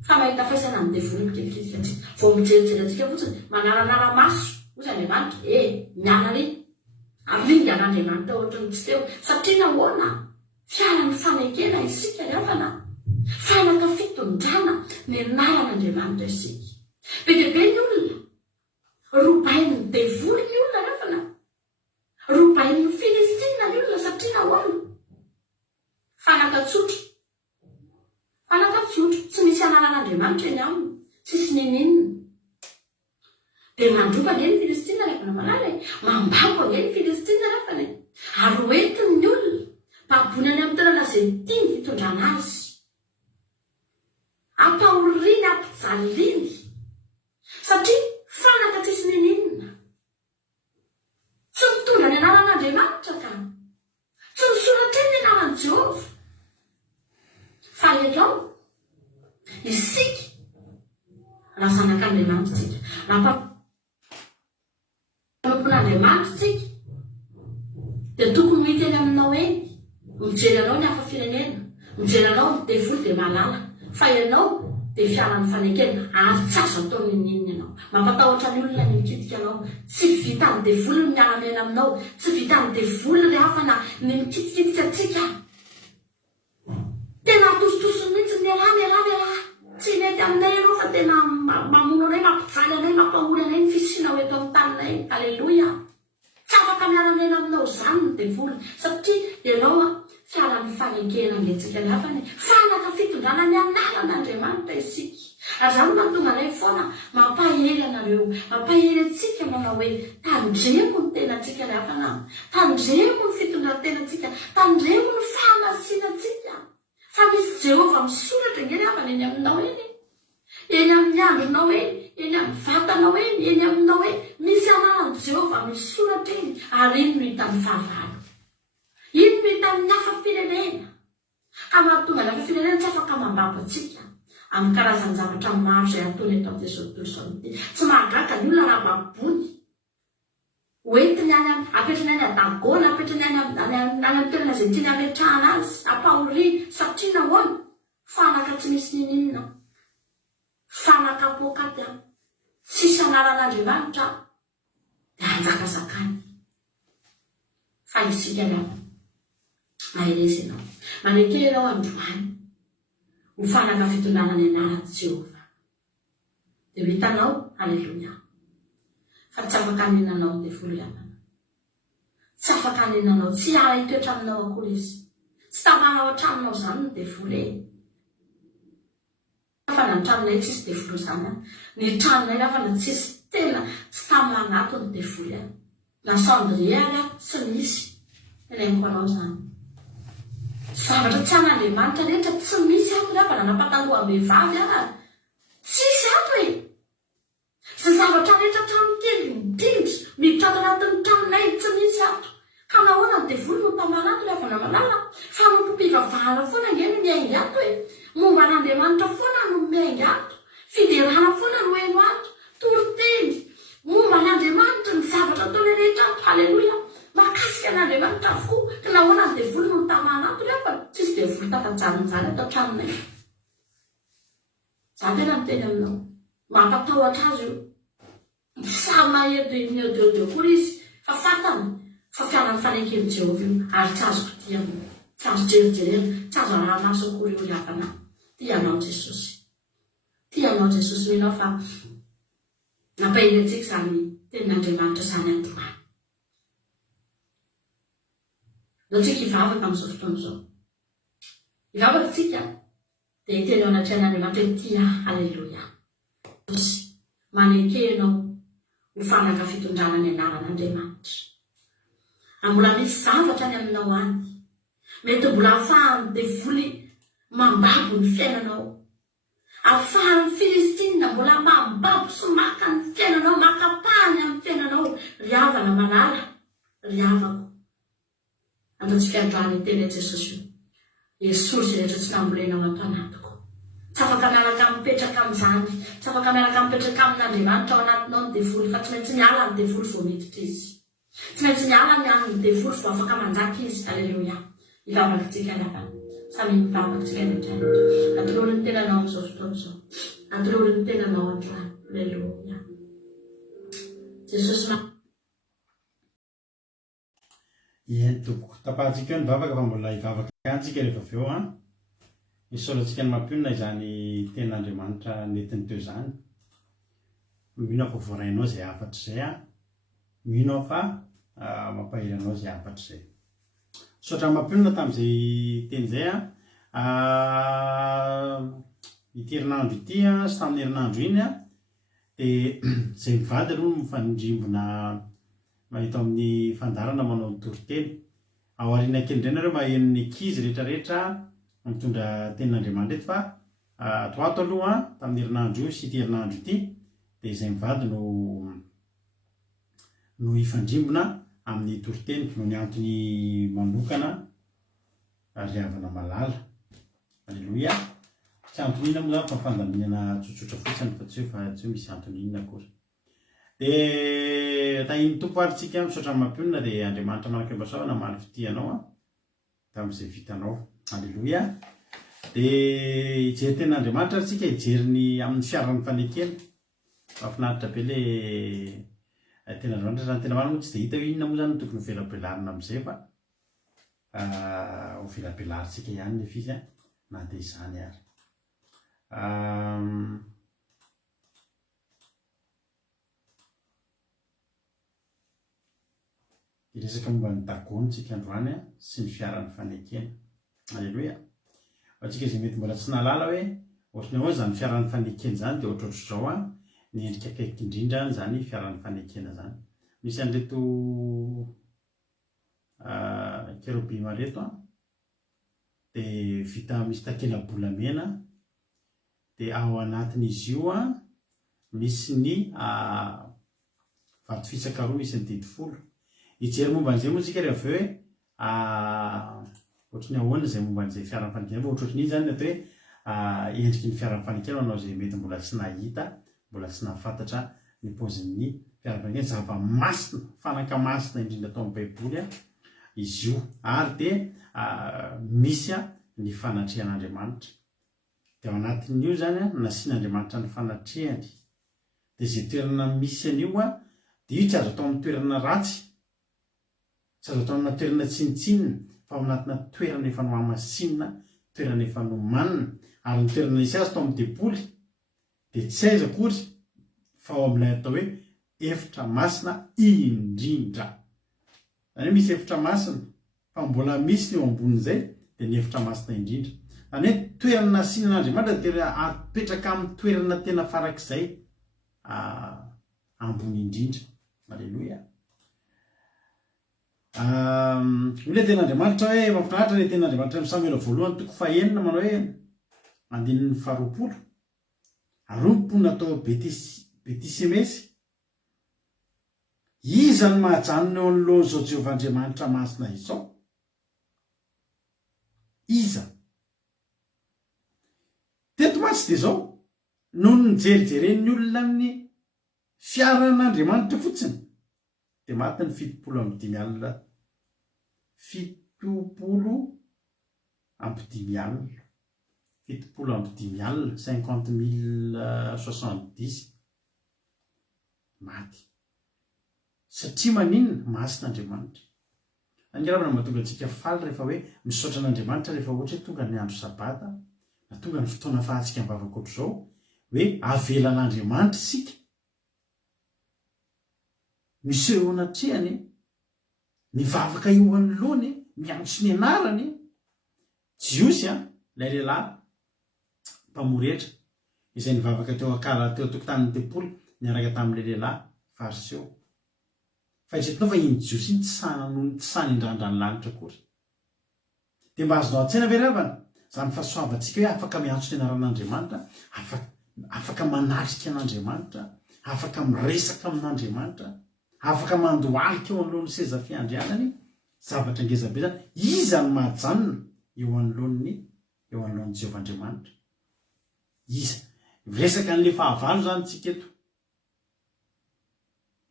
fa mahita faisana ny devoly mikitikitika antsika. Vao mijerijery antsika fotsiny manaranara maso ozy Andriamanitra, miala ry amin'iny an'Andriamanitra ohatrany tsy teo. Satria nahoana? Fiaran'ny fanekena isika reafana, fanaka fitondrana ny anaran'Andriamanitra isika. Be dia be ny olona, robain'ny devoly ny olona reafana, robain'ny Filistina ny olona. Satria nahoana? Fanaka tsotra, fanaka tsotra, tsy misy anaran'Andriamanitra eny aminy, tsisy ninninina. Dia mandroka anie ny Filistina rehefa malala, mambako anie ny Filistina reefana, ary hoentiny ny olona mpabony any amin'ny toerana izay tiany fitondrana azy, ampahoriny, ampijaliany, satria fanaka tsisy ninninina. Tsy mitondra ny anaran'Andriamanitra ka, tsy misoratra eny ny anaran'i Jehovah. Fa ianao, isika raha zanak'Andriamanitra tsika, raha mpampon'Andriamanitra tsika, dia tokony hita eny aminao eny. Mijery anao ny hafa-firenena, mijery anao ny devoly dia malala, fa ianao dia fiaran'ny fanekena ary tsy azo atao ninninina ianao. Mampatahotra ny olona ny mikitika anao, tsy vita ny devoly ny miara-miaina aminao, tsy vita ny devoly ny hafana ny mikitikitika antsika. Tena atositosony mihitsy ny raha, tsy mety aminay ianao fa tena mamono anay, mampijaly anay, mampahory anay ny fisinao eto amin'ny taninay. Halleluja. Tsy afaka miara-miaina aminao zany ny devoly, satria ianao fiaran'ny fanekena antsika ny hafany, fanaka fitondrana ny anaran'Andriamanitra isika. Ary zany mahatonga anay foana mampahery anareo, mampahery antsika manao hoe tandremo ny tenantsika ny hafana, tandremo ny fitondran-tenantsika, tandremo ny fahamasinantsika. Fa misy Jehovah misoratra nge ny hafana eny aminao eny, eny amin'ny andronao eny, eny amin'ny vatanao eny, eny aminao eny, misy anaran'i Jehovah misoratra eny. Ary iny no hitan'ny fahavalo, iny no hitan'ny hafa-firenena, ka mahatonga ny hafa-firenena tsy afaka mambabo antsika amin'ny karazany zavatra maro izay ataony eto amin'izao tontolo izao ity. Tsy mahagaga ny olona raha babony hoentiny any apetrany any adagona, apetrany any amin'ny toerana izay tiany ametrahana azy, ampahoriny. Satria nahoana? Fanaka tsy misy ninninina, fanaka pokaty a, tsisy anaran'Andriamanitra dia anjakazakany. Fa isika rehefa mahereza ianao, manekena ianao androany ho fanaka fitondrana ny anaran'i Jehovah, dia hitanao. Halleluja. Fa tsy afaka haninanao devoly amana, tsy afaka haninanao, tsy ara hitoetra aminao akory izy, tsy tamanao an-tranonao zany ny devoly e. Fa na ny tranonay tsisy devoly zany, ny tranonay rafa na tsisy tena tsy tamanato ny devoly any, na sandria ary tsy misy. Teneniko anao zany, zavatra tsy an'Andriamanitra rehetra tsy misy ato rehefa na napataloam-behivavy ary tsisy ato e. Zay zavatra rehetra trano kely midindry miditra ato anatin'ny tranonay tsy misy ato. Ka nahoana ny devoly no tamanato rehefa na malala, fa mompom-pivavahana foana nge no miainga ato e. Momba an'Andriamanitra foana no miainga ato, fiderana foana no eno ato, toroteny momba an'Andriamanitra ny zavatra ataony rehetra ato. Halleluja. Makasika an'Andriamanitra avokoa. Ka nahoana ny devoly no tamanato rehefa tsisy devoly tafajanony zany ato an-tranonay. Za tena miteny aminao, mampatahotra azy io. Samaheto iny eo koa izy fa fatany fa fianany fanekeny Jehovah io ary tsy azoko tiany tsy azo jerijerena tsy azo arahanaso akory io riakana tianao Jesosy minao fa nampahiny antsika zany tenin'Andriamanitra zany androany no tsika hivavaka amin'izao fotoana izao hivavaka tsika dia hiteny ao anatreha'Andriamanitra hoe tia halleloia manekenao ho fanaka fitondrana ny anaran'Andriamanitra mbola misy zavatra ny aminao any mety mbola ahafahany devoly mambabo ny fiainanao ahafahany Filistina mbola mambabo somaka ny fiainanao makapahany amin'ny fiainanao riavana malala riavako andatsika androany teny Jesosy io esory zay rehetra tsy nambolenao ato anatiko tsy afaka miaraka mipetraka amin'izany tsy afaka miaraka mipetraka amin'Andriamanitra ao anatinao ny devoly fa tsy maintsy miala ny devoly vao miditra izy tsy maintsy miala ny devoly vao afaka manjaka izy alleluia hivavakatsika anapany samy mivavakatsika Andriamanitra atolory ny tenanao amin'izao fotoana izao atolory ny tenanao androany alleluia Jesosy eny tompoko tapahantsika eo ny vavaka fa mbola hivavaka antsika rehefa avy eo isolatsika ny mampionina izany ten'Andriamanitra netiny teo zany mino fa voarainao zay afatra zay mino fa mampahiranao zay afatra zay sotra mampionina tamin'izay teny zay ity herinandro ity sy tamin'ny herinandro iny dia zay mivady aloha mifandrimbona mahita amin'ny fandarana manao ny toriteny ao ariana kely indray nareo maheno ny ankizy rehetrarehetra mitondra tenin'Andriamanitra eto fa toato aloha tamin'ny herinandro io sy ity herinandro ity dia izay mivady no hifandrimbona amin'ny toriteny no ny antony manokana riavana malala alleluia tsy antony inona moa zany fa fandaminana tsotsotra fotsiny fa tsy hoe misy antony inona akory dia tahiny tompo arytsika misaotra ny mampionina dia Andriamanitra manakambasao namaly fitianao tamin'izay vitanao alleluia dia hijery ten'Andriamanitra arytsika hijeriny amin'ny fiaran'ny fanekena mahafinaritra be le ten'Andriamanitra zany tena marina moa tsy dia hita hoe inona moa zany tokony ho velabelarina amin'izay fa ho velabelarintsika ihany nefa izy na dia izany ary iresaka momba ny dagonitsika androany sy ny fiaran'ny fanekena alleluia atsika izay mety mbola tsy nalala hoe ohatrany ahoana zany fiaran'ny fanekena zany dia ohatrohatro zao ny endrika akaiky indrindra zany fiaran'ny fanekena zany misy an'reto kerobima reto dia vita misy takela-bolamena dia ao anatin'izy io misy ny vato fisaka roa misy ny dimy folo hijery momba an'izay moa tsika rehefa hoe ohatrany ahoana zay momba an'izay fiaran'ny fanekena fa ohatrohatry ny zany atao hoe endriky ny fiaran'ny fanekena anao zay mety mbola tsy nahita mbola tsy nahafantatra ny paozin'ny fiaran'ny fanekena zava-masina fanaka masina indrindra atao amin'ny baiboly izy io ary dia misy ny fanatrehan'Andriamanitra dia ao anatin'io zany nasian'Andriamanitra ny fanatrehany dia zay toerana misy an'io dia io tsy azo atao amin'ny toerana ratsy tsy azo atao amina toerana tsinitsinina fa ao anatina toerana efa no amasinina toerana efa no manina ary ny toerana isy azy atao amin'ny deboly dia tsy aiza akory fa ao amin'ilay atao hoe efitra masina indrindra zany hoe misy efitra masina fa mbola misy ny eo ambonin'izay dia ny efitra masina indrindra zany hoe toerana nasian'Andriamanitra dia apetraka amin'ny toerana tena farak'izay ambony indrindra alleluia ile ten'Andriamanitra hoe mahafinaritra le ten'Andriamanitra amin'ny Samuela voalohany toko fahaenina manao hoe andininy faharoapolo rompony natao Betisemesy iza ny mahajanona eo anoloany zao Jehovahandriamanitra masina izao iza teto matsy dia zao noho ny jerijeren'ny olona amin'ny fiaran'Andriamanitra fotsiny dia maty ny 7 amby 5 alina 7 amby 5 alina 7 amby 5 alina 50 070 maty satria maninona masin'Andriamanitra. Angeravana mahatonga antsika faly rehefa hoe misaotra an'Andriamanitra rehefa ohatra hoe tonga ny andro sabata na tonga ny fotoana fahatsika mivavaka ohatr'izao hoe avelan'Andriamanitra isika. Miseho anatrehany mivavaka eo anoloany miantso ny anarany Jiosy ilay lehilahy mpamoretra izay nivavaka teo tokotanin'ny tempolo niaraka tamin'ilay lehilahy fariseo. Fa itretinao fa iny Jiosy iny tsy sany indrandra ny lanitra akory. Dia mba azonao an-tsaina ve ravana zany fahasoavantsika hoe afaka miantso ny anaran'Andriamanitra, afaka manatrika an'Andriamanitra, afaka miresaka amin'Andriamanitra, afaka mandohalika eo anoloan'ny seza fiandrianany, zavatra ngezabe zany. Iza ny mahajanona eo anoloan'ny Jehovah Andriamanitra? Iza? Resaka an'le fahavalo zany tsika eto.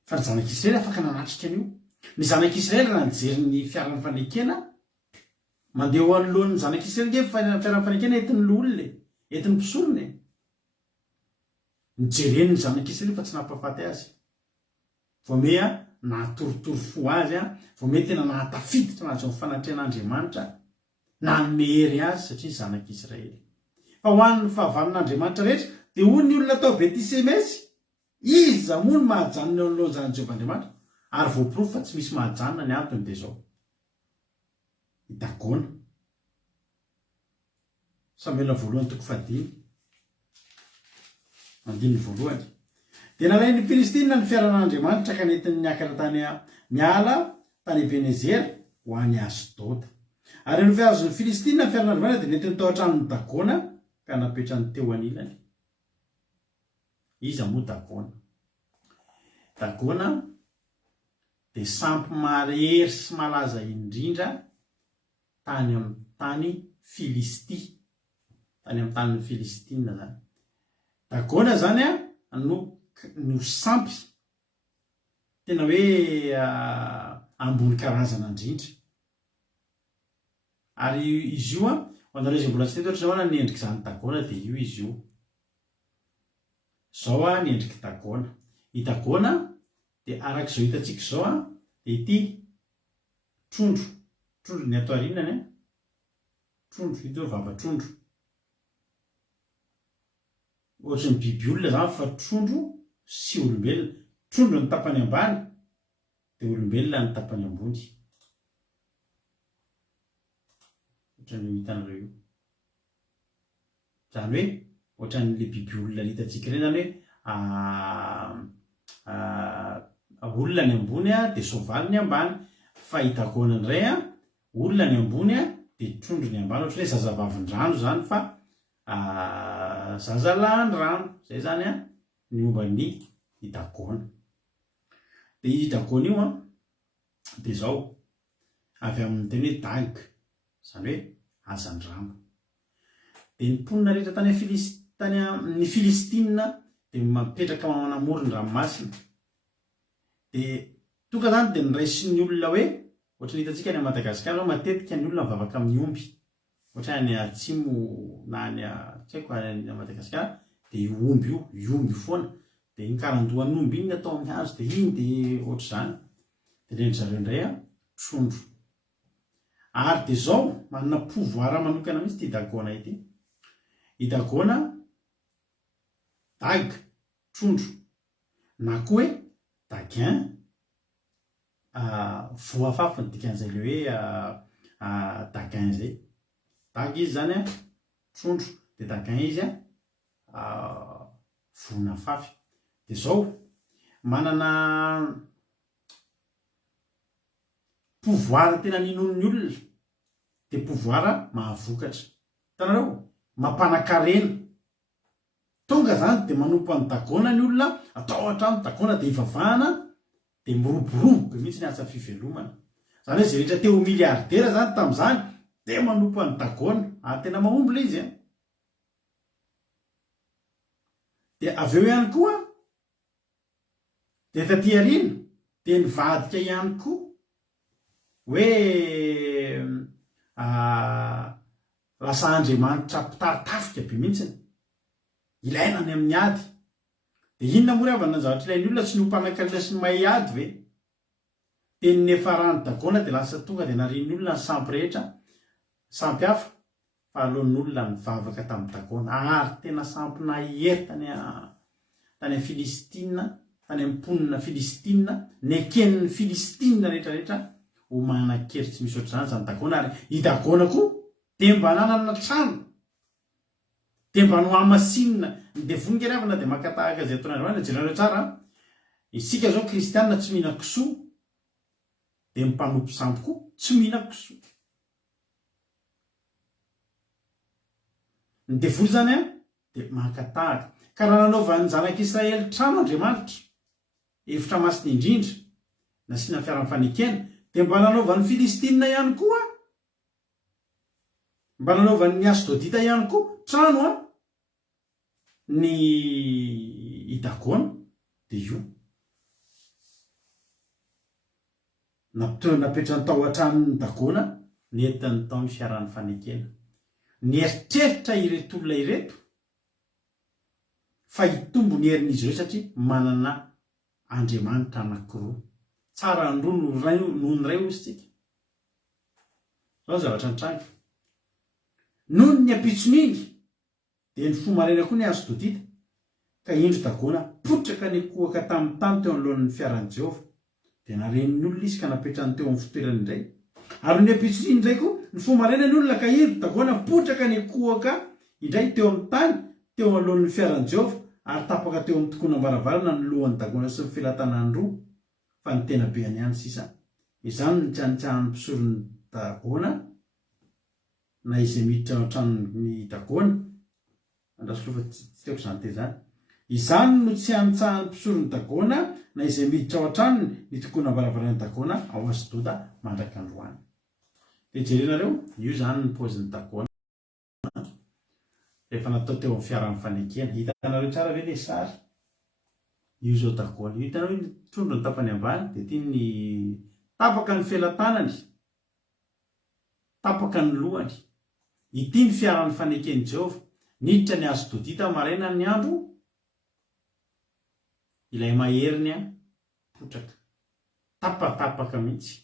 Fa ny zanak'Israely afaka nanatrika an'io. Ny zanak'Israely raha nijery ny fiaran'ny fanekena, mandeha eo anoloan'ny zanak'Israely nge fiaran'ny fanekena entin'ny olona, entin'ny mpisorony. Nijeren'ny zanak'Israely fa tsy nampahafaty azy. Vomea natorotoro fo azy, vomea tena nahatafiditra nazy amin'ny fanatrehan'Andriamanitra, nanome hery azy satria zanak'Israely. Fa ho an'ny fahavalon'Andriamanitra rehetra dia hoy ny olona tao Betisemesy, iza moa ny mahajanona eo anoloan'izany Jehovah Andriamanitra? Ary voaporofo fa tsy misy mahajanona, ny antony dia zao. I Dagona. Samuela voalohany toko fahadimy. Andininy voalohany. Dia nalain'ny Filistina ny fiaran'Andriamanitra ka nentin'ny niakatra tany miala tany Ebenezera ho any Asdôda. Ary rehefa azon'ny Filistina ny fiaran'Andriamanitra dia nentiny tao an-tranon'ny Dagona ka napetrany teo anilany. Iza moa Dagona? Dagona dia sampy mahery sy malaza indrindra tany amin'ny tany Filisty. Tany amin'ny tanin'ny Filistina zany. Dagona zany no sampy tena hoe ambony karazana indrindra. Ary izy io ho anareo izay mbola tsy teto ohatra zao ny endriky izany Dagona dia io izy io. Zao ny endriky Dagona. I Dagona dia arak'izao hitantsika izao dia ity trondro. Trondro ny ato aorianany. Trondro, ito vava-trondro. Ohatra ny biby olona zany fa trondro sy olombelona. Trondro ny tapany ambany dia olombelona ny tapany ambony. Ohatra ny hitanareo io. Zany hoe ohatra n'le biby olona hitantsika ireny zany hoe olona ny ambony dia soavaly ny ambany. Fa i Dagona indray olona ny ambony dia trondro ny ambany. Ohatra hoe zazavavin-drano zany fa zazalahin-drano. Zay zany ny momban'ny i Dagona. Dia i Dagona io dia zao avy amin'ny teny hoe Dag, zany hoe hazan-drano. Dia ny mponina rehetra tany amin'ny Filistina dia mapetraka manamory ny ranomasina. Dia tonga zany dia niraisin'ny olona hoe ohatra ny hitantsika any Madagasikara matetika ny olona mivavaka amin'ny omby. Ohatra any atsimo na any tsy haiko any Madagasikara dia io omby foana. Dia iny karandoan'ny omby iny atao amin'ny hazo dia iny dia ohatra zany. Dia reny zareo indray trondro. Ary dia zao manana pouvoir manokana mihitsy ity Dagona ity. I Dagona, Dag, trondro, na koa hoe Daguin, voafafy ny dikan'izay le hoe Daguin zay. Dag izy zany trondro, dia Daguin izy vonafafy. Dia zao manana pouvoir tena ninon'ny olona. Dia pouvoir mahavokatra. Hitanareo, mampanakarena. Tonga zany dia manompo an'ny Dagona ny olona, atao an-trano Dagona dia ivavahana, dia miroboroboka mihitsy ny asa fivelomana. Zany hoe izay rehetra teo miliardera zany tamin'izany dia manompo an'ny Dagona, ary tena mahomby ilay izy. Dia avy eo ihany koa dia taty aoriana dia nivadika ihany koa hoe lasa Andriamanitra mpitaritafika be mihitsiny. Ilaina ny amin'ny ady. dia inona moa ravana zavatra ilain'ny olona tsy nompanankarina sy ny mahay ady ve teniny efa rano dagona dia lasa tonga dia narian'ny olona ny sampy rehetra sampy hafa fa alohan'ny olona mivavaka tamin'ny dagona ary tena sampy nahery tany amin'ny Filistina tany amin'ny mponina Filistina ny eken'ny Filistina rehetrarehetra ho manan-kery tsy misy ohatr'izany zany dagona ary i dagona koa dia mba nanana trano dia mba no hamasinina ny devonika ravana dia makatahaka izay ataon'Andriamanitra jerena tsara isika zao kristianina tsy mihina kisoa dia mimpanompo sampy koa tsy mihina kisoa ny devoly zany dia makatahaka ka raha nanaovan'ny zanak'Israely trano Andriamanitra efitra masina indrindra nasiana fiara-mifanekena dia mba nanaovan'ny Filistina ihany koa mba nanaovan'ny Asdodita ihany koa trano ny dagona dia io napetrany tao an-tranony dagona ny entiny tao ny fiarany fanekena ny eritreritra ireto olona ireto fa hitombo ny herin'izy ireo satria manana Andriamanitra anankiroa tsara androa noho ny ray ozytsika zao zavatra nitranga noho ny ampitsoniny dia ny fomarena koa ny Asdodita ka indro dagona potraka ny kohaka tamin'ny tany teo anoloan'ny fiaran'i Jehova dia naren'ny olona izy ka napetrany teo amin'ny fitoerany indray ary ny ampitsoniny indray koa ny fomarena ny olona ka indro dagona potraka ny kohaka indray teo amin'ny tany teo anoloan'ny fiaran'i Jehova ary tapaka teo amin'ny tokona ambaravarana ny lohan'ny dagona sy ny filatanany roa fa ny tena beany ihany sisa izany ny tsanitsahan'ny mpisoron'ny dagona na izay miditra ao an-tranony dagona andrasolofa tsy teoko izany te zany izany no tsy anitsahan'ny mpisoron'ny dagona na izay miditra ao an-tranony ny tokona ambaravarana dagona ao Asdota mandraka androany dia jerenareo io zany ny paozin'ny dagona rehefa natao teo amin'ny fiara-mifanekena hitanareo tsara ve le sary io zao dagona io hitanareo trondro ny tapany ambany dia tiany tapaka ny felan-tanany tapaka ny lohany ity ny fiaran'ny faneken'i Jehova niditra ny Asdodita maraina ny andro ilay maheriny potraka tapatapaka mihitsy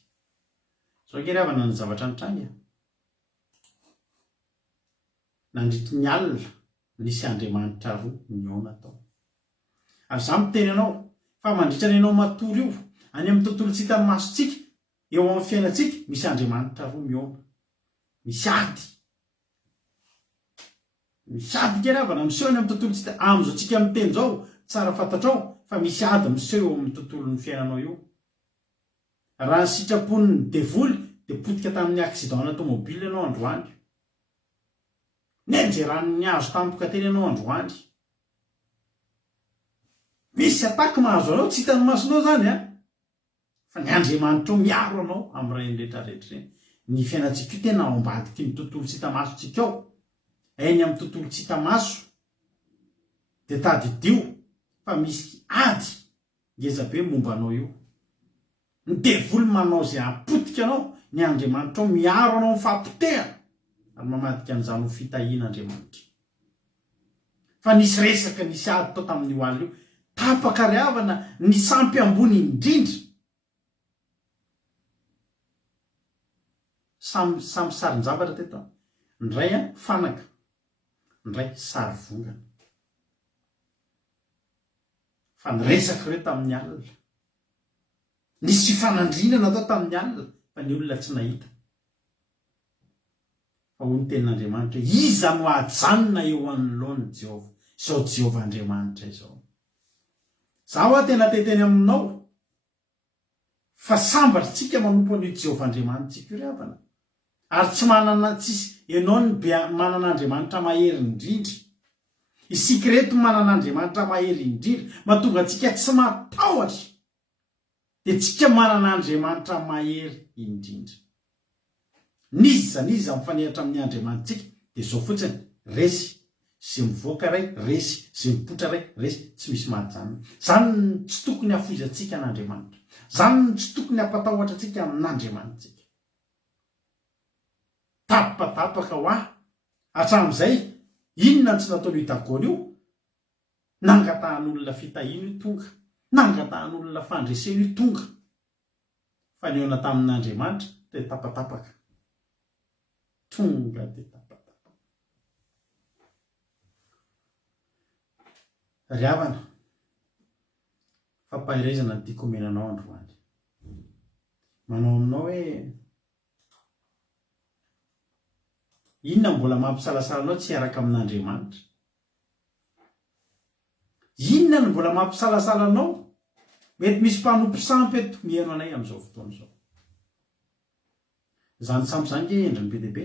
zao ke ravana ny zavatra nitranga nandritry ny alina nisy Andriamanitra roa niona tao ary za miteny anao fa mandritra ny anao matory io any amin'ny tontolo tsy hitany masontsika eo amin'ny fiainantsika misy Andriamanitra roa miona misy ady ke ravana miseho any amin'ny tontolo tsy hita amin'izao tsika miteny zao tsara fantatrao fa misy ady miseho eo amin'ny tontolon'ny fiainanao io raha ny sitrapon'ny devoly dia potika tamin'ny accident automobile ianao androany nenjeran'ny hazo tampoka teny ianao androany misy ataka mahazo anao tsy hitany masonao zany fa ny Andriamanitra miaro anao amin'ny reny rehetrarehetra reny ny fiainantsika io tena ao ambadiky ny tontolo tsy hita masontsika ao eny amin'ny tontolo tsy hita maso dia tadidio fa misy ady ngezabe momba anao io ny devoly manao izay apotika anao ny Andriamanitra miaro anao amin'ny fampotehana ary mamadika an'izany ho fitahiana Andriamanitra fa nisy resaka nisy ady tao tamin'io alina io tapaka ry havana ny sampy ambony indrindra samy sarin-javatra teto ny ray fanaka ny ray sary vongana fa niresaka ireo tamin'ny alina nisy fifanandrinana tao tamin'ny alina fa ny olona tsy nahita fa ho ny tenin'Andriamanitra iza no ajanona eo anoloan'ny Jehova izao Jehova Andriamanitra izao zaho tena teteny aminao fa sambatritsika manompo an'io Jehova Andriamanitsika io ry havana ary tsy manana tsisy ianao ny manana Andriamanitra mahery indrindra isika reto manana Andriamanitra mahery indrindra mahatonga antsika tsy matahotra dia tsika manana Andriamanitra mahery indrindra niza mifanehatra amin'ny Andriamanitsika dia zao fotsiny resy zay mivoaka ray resy zay mipotra ray resy tsy misy mahajanona zany tsy tokony hafoizantsika n'Andriamanitra zany tsy tokony hampatahotra antsika amin'Andriamanitsika tapatapaka ho atramin'izay inona tsy nataon'io dagona io Nangatahan'olona fitahino io tonga, nangatahan'olona fandreseno io tonga. Fa ny ona tamin'Andriamanitra dia tapatapaka. Tonga dia tapatapaka. Ry havana, fampahirezana ny tiako omenanao androany. Manao aminao hoe inona mbola mampisalasalanao tsy hiaraka amin'Andriamanitra? Inona no mbola mampisalasalanao? Mety misy mpanompo sampy eto mihaino anay amin'izao fotoana izao. Zany sampy zany ke endriny be dia be.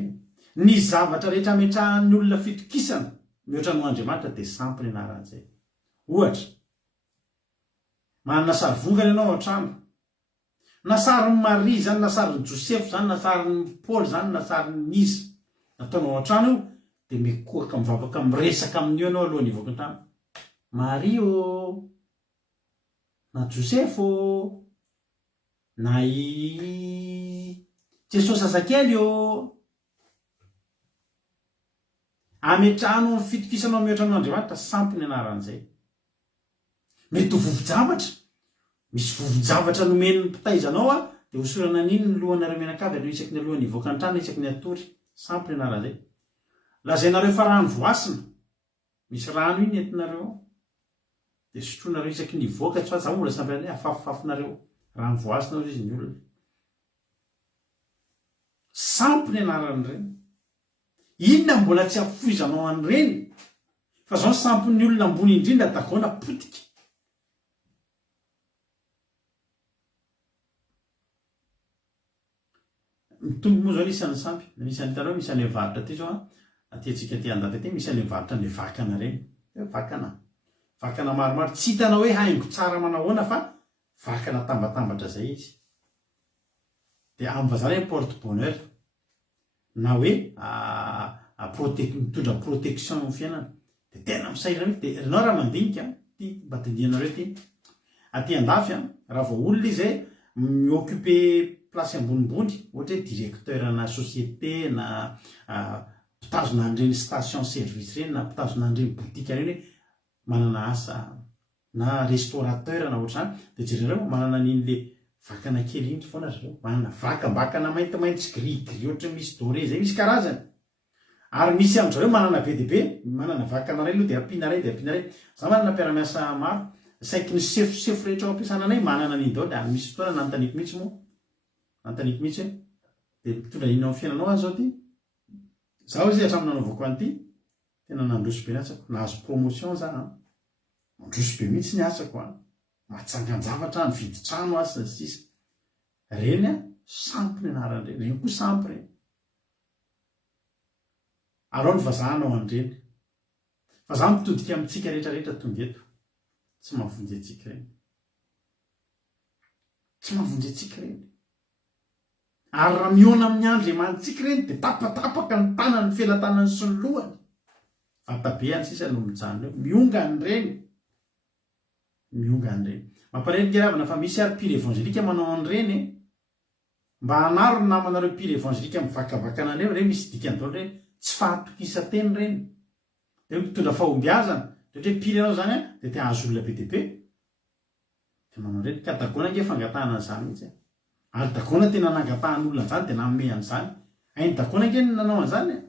Ny zavatra rehetra ametrahan'ny olona fitokisana mihoatra n'Andriamanitra dia sampy ny anaran'izay. Ohatra, manana sary vongana ianao ao an-trano. Na sarin'ny Maria zany, na sarin'ny Joseph zany, na sarin'ny Paul zany, na sarin'ny Isa. Nataonao ao an-trano io dia mikohaka mivavaka miresaka amin'io ianao alohan'ny hivoaka an-trano. Maria ô, na Joseph ô, na Jesosy Zazakely ô. Ametrahano amin'ny fitokisanao mihoatra n'Andriamanitra, sampy ny anaran'izay. Mety ho vovon-javatra, misy vovon-javatra nomen'ny mpitaizanao dia hosorana an'iny ny lohan'ireo menakavy ary isaky ny alohan'ny hivoaka an-trano, isaky ny atory, sampy ny anaran'izay. Lazainareo fa rano voasina, misy rano iny entinareo dia sotroinareo isaky ny hivoaka, tsy fa za mbola sampy any afafifafinareo rano voasina ao izy ny olona. Sampy ny anaran'ireny. Inona mbola tsy hafoizanao an'ireny? Fa zao sampy ny olona ambony indrindra dagoana potika. Mitombo moa zao isan'ny sampy. Misy an'itanao, misy any varotra aty zao aty antsika aty andafy aty, misy any varotra ny vakana ireny. Vakana maromaro, tsy hitanao hoe haingo tsara manahoana fa vakana tambatambatra zay izy. Dia amin'ny vazana hoe porte bonheur na hoe mitondra protection amin'ny fiainana. Dia tena misairana mihitsy. Dia ianao raha mandinika ty mba tindinareo ty aty andafy raha vao olona izy mioccupé place ambonimbony, ohatra hoe directeur na société na mpitazona an'ireny station service reny na mpitazona an'ireny boutique reny hoe manana asa na restaurateur na ohatr'izany, dia jerereo manana an'in'le vakana kely iny foana zareo, manana vakambakana maintimainty gris ohatra misy doré zay, misy karazany. Ary misy amin'izareo manana be dia be, manana vakana ray aloha dia ampiana ray dia ampiana ray. Za manana mpiara-miasa maro, saiky ny sefosefo rehetra ao ampiasana anay manana an'iny daholo. Ary misy fotoana nanontaniako mihitsy moa, nanontaniako mihitsy hoe dia mitondra inona amin'ny fiainanao azy zao ty? Zaho izy hatramin'ny nanaovako an'ity tena nandroso be ny asako, nahazo promotion za, nandroso be mihitsy ny asako, matsangan-javatra, nividy trano asa ny sisa. Reny sampy ny anaran'ireny, reny koa sampy reny. Arao ny vazahanao an'ireny. Fa za mitodika amintsika rehetrarehetra tonga eto, tsy mahavonjy antsika reny. Tsy mahavonjy antsika reny. Ary raha miona amin'ny andro emantsika reny dia tapatapaka ny tanany, ny felan-tanany sy ny lohany. Vatabe any sisa no mijanona eo, mionga an'ireny. Mionga an'ireny. Mamparery ravana fa misy ary mpira evangelika manao an'ireny mba hanaro ny namanareo mpira evangelika mivakavakana an'ireny, ireny misy dikany daholo hoe tsy fahatokisa-teny ireny. Dia mitondra fahombiazana, dia ohatra hoe mpira ianao zany dia te hahazo olona be dia be. Dia manao ireny, ka dagoana ange fangatahana an'izany mihitsy. Ary dagoana tena nangatahany olona an'izany dia nanome an'izany. Hainy dagoana ange ny nanao an'izany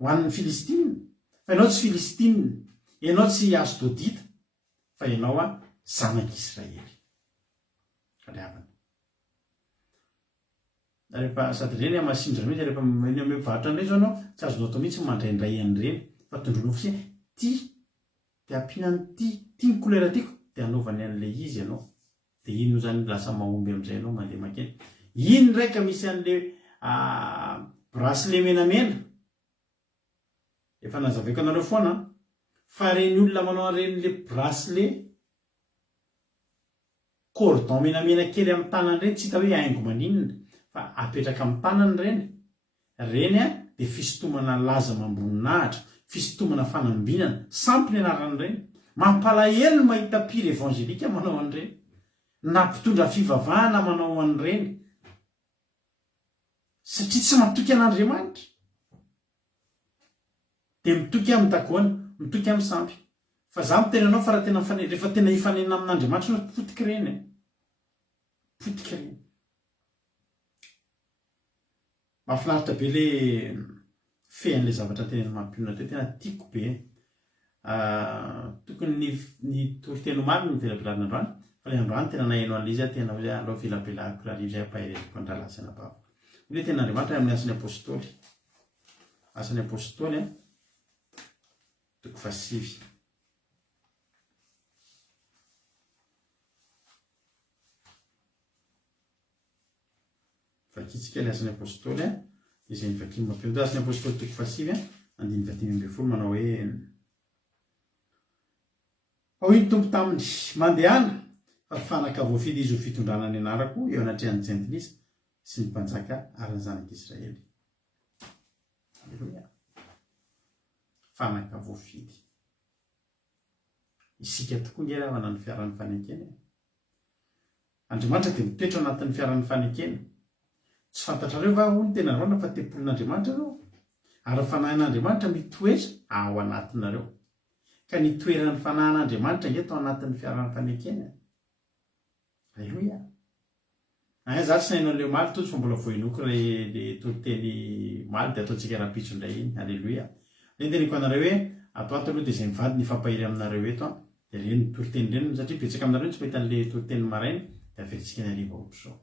ho an'ny Filistina. Fa ianao tsy Filistina, ianao tsy Asdodita, fa ianao zanak'Israely. Ravana. Rehefa sady ireny amasindrana mihitsy rehefa eny amin'ny varotra indray zao anao, tsy azonao atao mihitsy mandraindray an'ireny, fa tondronao fotsiny ty dia ampiana an'ity, ty ny couleur tiako dia anaovany an'ilay izy ianao. Dia ino zany lasa mahomby amin'izay ianao mandeha makeny. Iny raika misy an'ilay bracelet menamena. Efa nazavaiko anareo foana fa reny olona manao an'ireny bracelet cordon menamena kely amin'ny tanany ireny, tsy hita hoe haingo maninona fa apetraka amin'ny tanany ireny. Reny dia fisintomana laza mamboninahitra, fisintomana fanambinana, sampy ny anaran'ireny. Mampalahelo ny mahita mpira evangelika manao an'ireny, na mpitondra fivavahana manao an'ireny, satria tsy matoky an'Andriamanitra. Dia mitoky amin'ny dagoana, mitoky amin'ny sampy. fa za mitena anao fa raha tena rehefa tena ifanena amin'Andriamanitra no potika reny potika reny. Mahafinaritra be le fean'le zavatra tenen'ny mampionatra hoe tena tiako be. Tokony ny toriteny omaly ny velabelana androany fa le androany tena nahaino an'ilay izy tena hoe alao velabelako raha izay ampahereziko andralasana bava. Hoe tena Andriamanitra amin'ny asan'ny apôstôly. Asan'ny apôstôly toko 7. Vakitsika ilay asan'ny apôstôly izay nivakiny mampianatra asan'ny apôstôly toko 7 andiny 25 manao hoe hoy tompo taminy mandehana fa fanaka voafidy izy ho fitondrana ny anarako eo anatrehan'ny jentilisa sy ny mpanjaka ary ny zanak'Israely. Alleluia. Fanaka voafidy. Isika tokoa nge raha ny fiaran'ny fanekena. Andriamanitra dia mitoetra anatin'ny fiaran'ny fanekena. Tsy fantatrareo va hoy ny tena rona fa tempolin'Andriamanitra reo. Ary fanahin'Andriamanitra mitoetra ao anatinareo. Ka ny toeran'ny fanahin'Andriamanitra eto anatin'ny fiaran'ny fanekena. Alleluia. Za tsy nahinao le maly totsy fa mbola voinoko le toriteny maly dia ataontsika raha-pitso indray iny. Alleluia. Teneniko anareo hoe ato aloha dia izay mivady ny fampahiry aminareo eto dia reny toriteny reny satria betsaka aminareo tsy mahita an'le toriteny maraina dia averitsika ny hariva ohatra izao.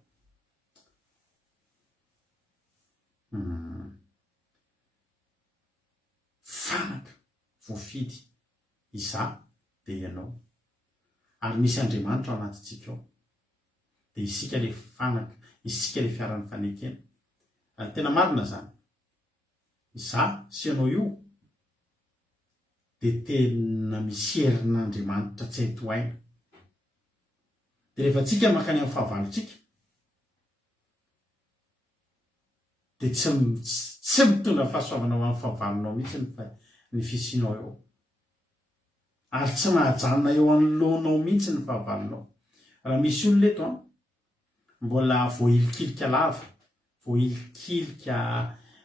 Fanaka voafidy iza dia ianao ary misy Andriamanitra ao anatintsika ao dia isika le fanaka isika le fiaran'ny fanekena. Ary tena marina zany iza sy ianao io dia tena misy herin'Andriamanitra tsy hay tohaina. Dia rehefa tsika mankany amin'ny fahavalontsika dia tsy mitondra fahasoavana ho amin'ny fahavalonao mihitsy ny fisianao eo. Ary tsy mahajanona eo anoloanao mihitsy ny fahavalonao. Raha misy olona eto mbola voahilikilika lava, voahilikilika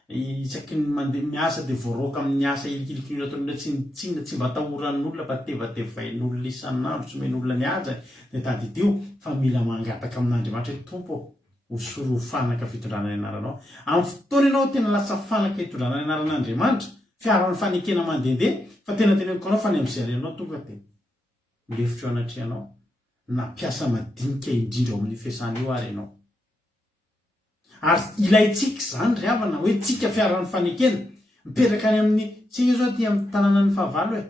isaky ny mandeha miasa dia voaroaka amin'ny asa hilikiliky ataon'olona tsinitsinina tsy mba atahoran'olona fa tevatevain'olona isan'andro tsy omen'olona ny haja dia tadidio fa mila mangataka amin'Andriamanitra hoe tompo hosoro fanaka fitondrana ny anaranao. Amin'ny fotoana ianao tena lasa fanaka hitondrana ny anaran'Andriamanitra fiaran'ny fanekena mandehandeha fa tena teneniko anao fa ny amin'izay arenao tonga dia milefitra eo anatrehanao nampiasa madinika indrindra ao amin'ny fiasana io ary ianao. Ary ilayntsika izany ry havana hoe tsika fiaran'ny fanekena mipetraka any amin'ny tsika izao aty amin'ny tanàna ny fahavalo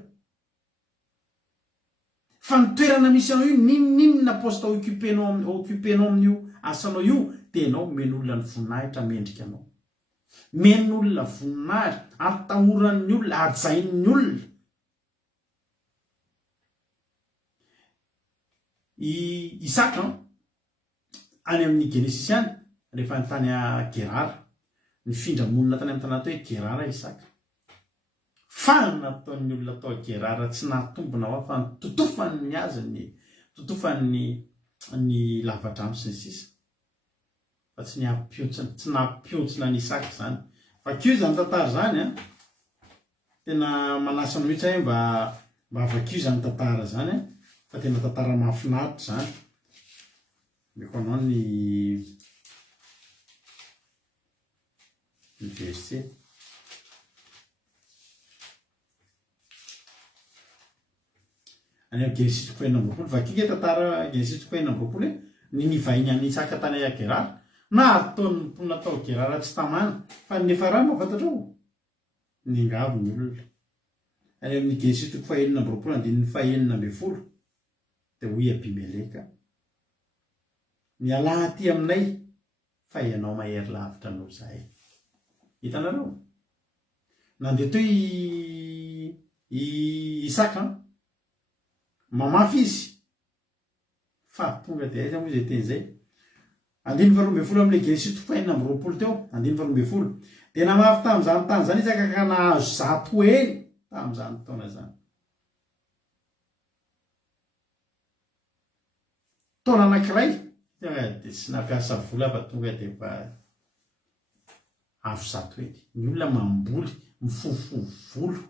fa ny toerana misy anao io ninona poste occupénao amin'io asanao io dia ianao men'olona ny voninahitra mendrika anao. Men'olona voninahitra atahoran'ny olona ajain'ny olona. Isaka any amin'ny Genesis any rehefa ny tany Gerara nifindra monina tany amin'ny tanàna atao hoe Gerara Isaka. Fa nataon'ny olona atao Gerara tsy nahatombona ao fa nitotofany ny azony, totofany ny lavadrano sy ny sisa. Fa tsy nampiontsina ny Isaka zany. Fa kio zany tantara zany tena manasa ny mihitsy mba avakio zany tantara zany fa tena tantara mahafinaritra zany. Meko anao ny verset. Any amin'ny Genesis 4:20 vakika tantara Genesis 4:20 ny nivahiny any Isaka tany Gerara na ataon'ny mponina atao Gerara tsy tamana fa nefa raha mahafatatrao ningavo ny olona. Any amin'ny Genesis 4:20 andininy 5:20 dia hoy Abimeleka miala aty aminay fa ianao mahery lavitra noho izahay. Hitanareo nandeha teo Isaka mamafy izy fa tonga dia aiza moa izay teny izay. 20 amin'ilay Genesis 4:20 teo 20 dia namafy tamin'izany tany izany Isaka ka nahazo 100 heny tamin'izany taona zany. Taona anankiray dia tsy nampiasa vola fa tonga dia efa avo 100 heny. Ny olona mamboly mifofoho volo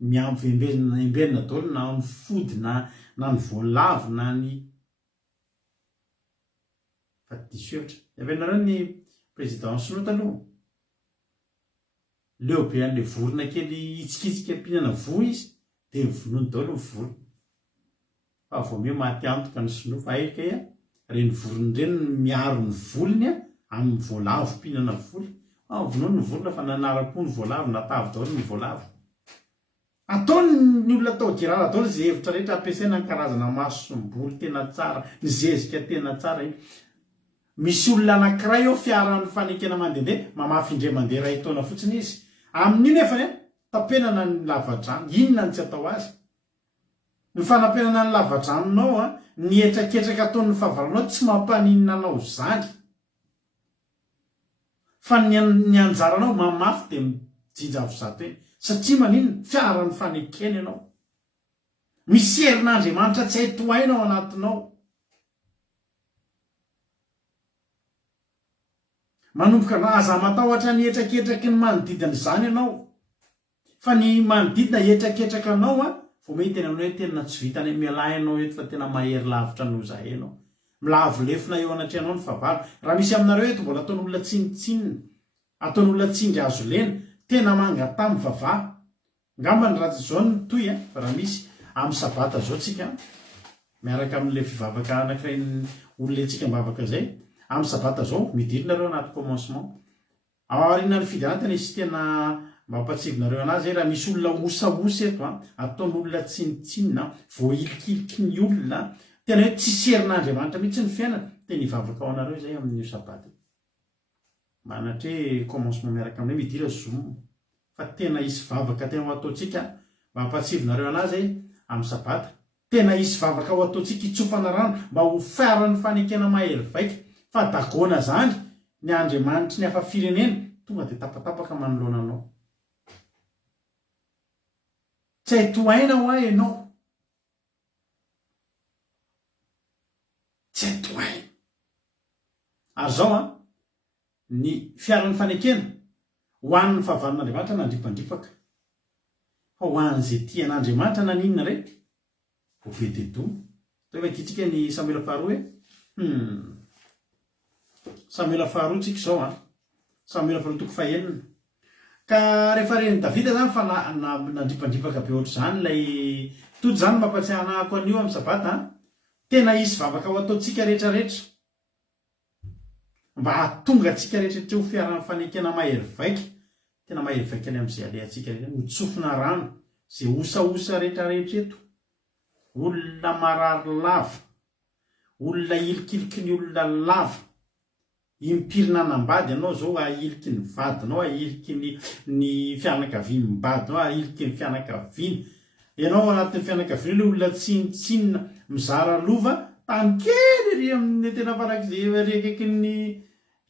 miampy emberina daholo na ny fody na ny voalavo na ny fadisoevitra avenareo ny président sinoa taloha leo be an'le vorona kely itsikitsika mpihinana vo izy dia vonony daholo ny vorona fa vao meo maty antoka ny sinoa fa aika ia reny vorony reny miaro ny volony a amin'ny voalavo mpihinana voly vonono ny vorona fa nanara-po ny voalavo natavy daholo ny voalavo ataony ny olona atao girara daholo zay hevitra rehetra ampiasaina ny karazana masomboly tena tsara ny zezika tena tsara iny misy olona anankiray eo fiarany fanekena mandehandeha mamafy indray mandeha ray taona fotsiny izy amin'io nefany tapenana ny lavadrano inona ny tsy atao azy ny fanampenana ny lavadranonao a ny etraketraka ataon'ny fahavaranao tsy mampaninina anao zany fa ny anjaranao mamafy dia mijinja avozato eny satria maninona fiarany fanekena ianao misy herin'andriamanitra tsy hay toaina ao anatinao manomboka aza matahotra ny etraketraky ny manodidina izany ianao fa ny manodidina etraketraka anao a vao mety eny aminao hoe tena tsy vitany mialay ianao eto fa tena mahery lavitra no zahay ianao milavo lefina eo anatrehanao ny favalo raha misy aminareo eto mbola ataon'olona tsinitsinina ataon'olona tsindry azo lena tena mangatamy vava ngamba ny ratsy zao ny toy a raha misy amin'ny sabata zao tsika miaraka amin'le fivavaka anankiray olona tsika mivavaka zay amin'ny sabata zao midirinareo anaty commencement aoriana ny fidianatana izy tena mampatsivinareo anazy raha misy olona osaosa eto ataon'olona tsinitsinina voahilikiliky ny olona tena hoe tsisy herin'andriamanitra mihitsy ny fiainana tena hivavaka ao anareo zay amin'io sabata manatra hoe commencement miaraka aminay midira zoom fa tena isy vavaka tena ho ataotsika mba hampatsivinareo anazy amin'ny sabata tena isy vavaka ho ataotsika hitsofana rano mba ho fiarany fanekena mahery vaika fa dagona zany ny andriamanitry ny hafa firenena tonga dia tapatapaka manoloana anao tsy hay toaina ho ahy ianao tsy hay toaina ary zao ny fiaran'ny fanekena ho an'ny fahavalon'andriamanitra nandripandripaka fa ho an'izay tian'andriamanitra na ninona re vo be dedo to vakitsika ny Samuela faharoa Samuela faharoa tsika zao Samuela faharoa toko fahaenina ka rehefa reny Davida zany fa nandripandripaka be ohatr' zany lay tody zany mampatsiahy anahako an'io amin'ny sabata tena isy vavaka ho ataotsika rehetrarehetra mba hatonga atsika rehetrarehetra ho fiaran'ny fanekena mahery vaika tena mahery vaika ny amin'izay alehantsika rehetra mitsofina rano zay osaosa rehetrarehetra eto olona marary lava olona ilikiliky ny olona lava impirina anambady ianao zao ahiliky ny vadinao ahiliky ny fianakaviany mbadinao ahiliky ny fianakaviany ianao anatin'ny fianakaviana le olona tsinitsinina mizara lova tany kely ry amin'ny tena farak'izay rekaiky ny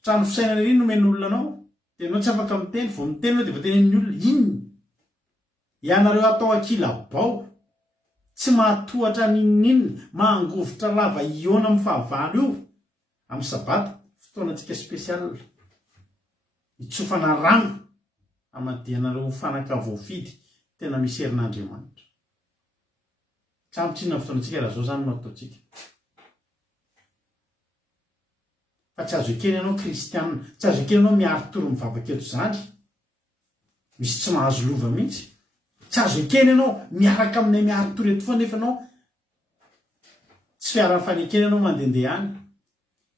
trano fisainana ry nomen'olona anao dia ianao tsy afaka miteny vao miteny anao dia va tenen'ny olona inona ianareo atao akilabao tsy mahatohatra ninninina mangovitra lava iona amin'ny fahavalo io amin'ny sabata fotoanantsika spesial hitsofana rano amadianareo fanaka voafidy tena misy herin'andriamanitra tsamotsinona fotoanantsika raha zao zany no ataotsika fa tsy azo ekeny ianao kristianina tsy azo ekeny ianao miarotoro mivavaka eto zany misy tsy mahazo lova mihitsy tsy azo ekeny ianao miaraka aminay miarotoro eto foana nefa ianao tsy fiaran'ny fanekena ianao mandehandeha any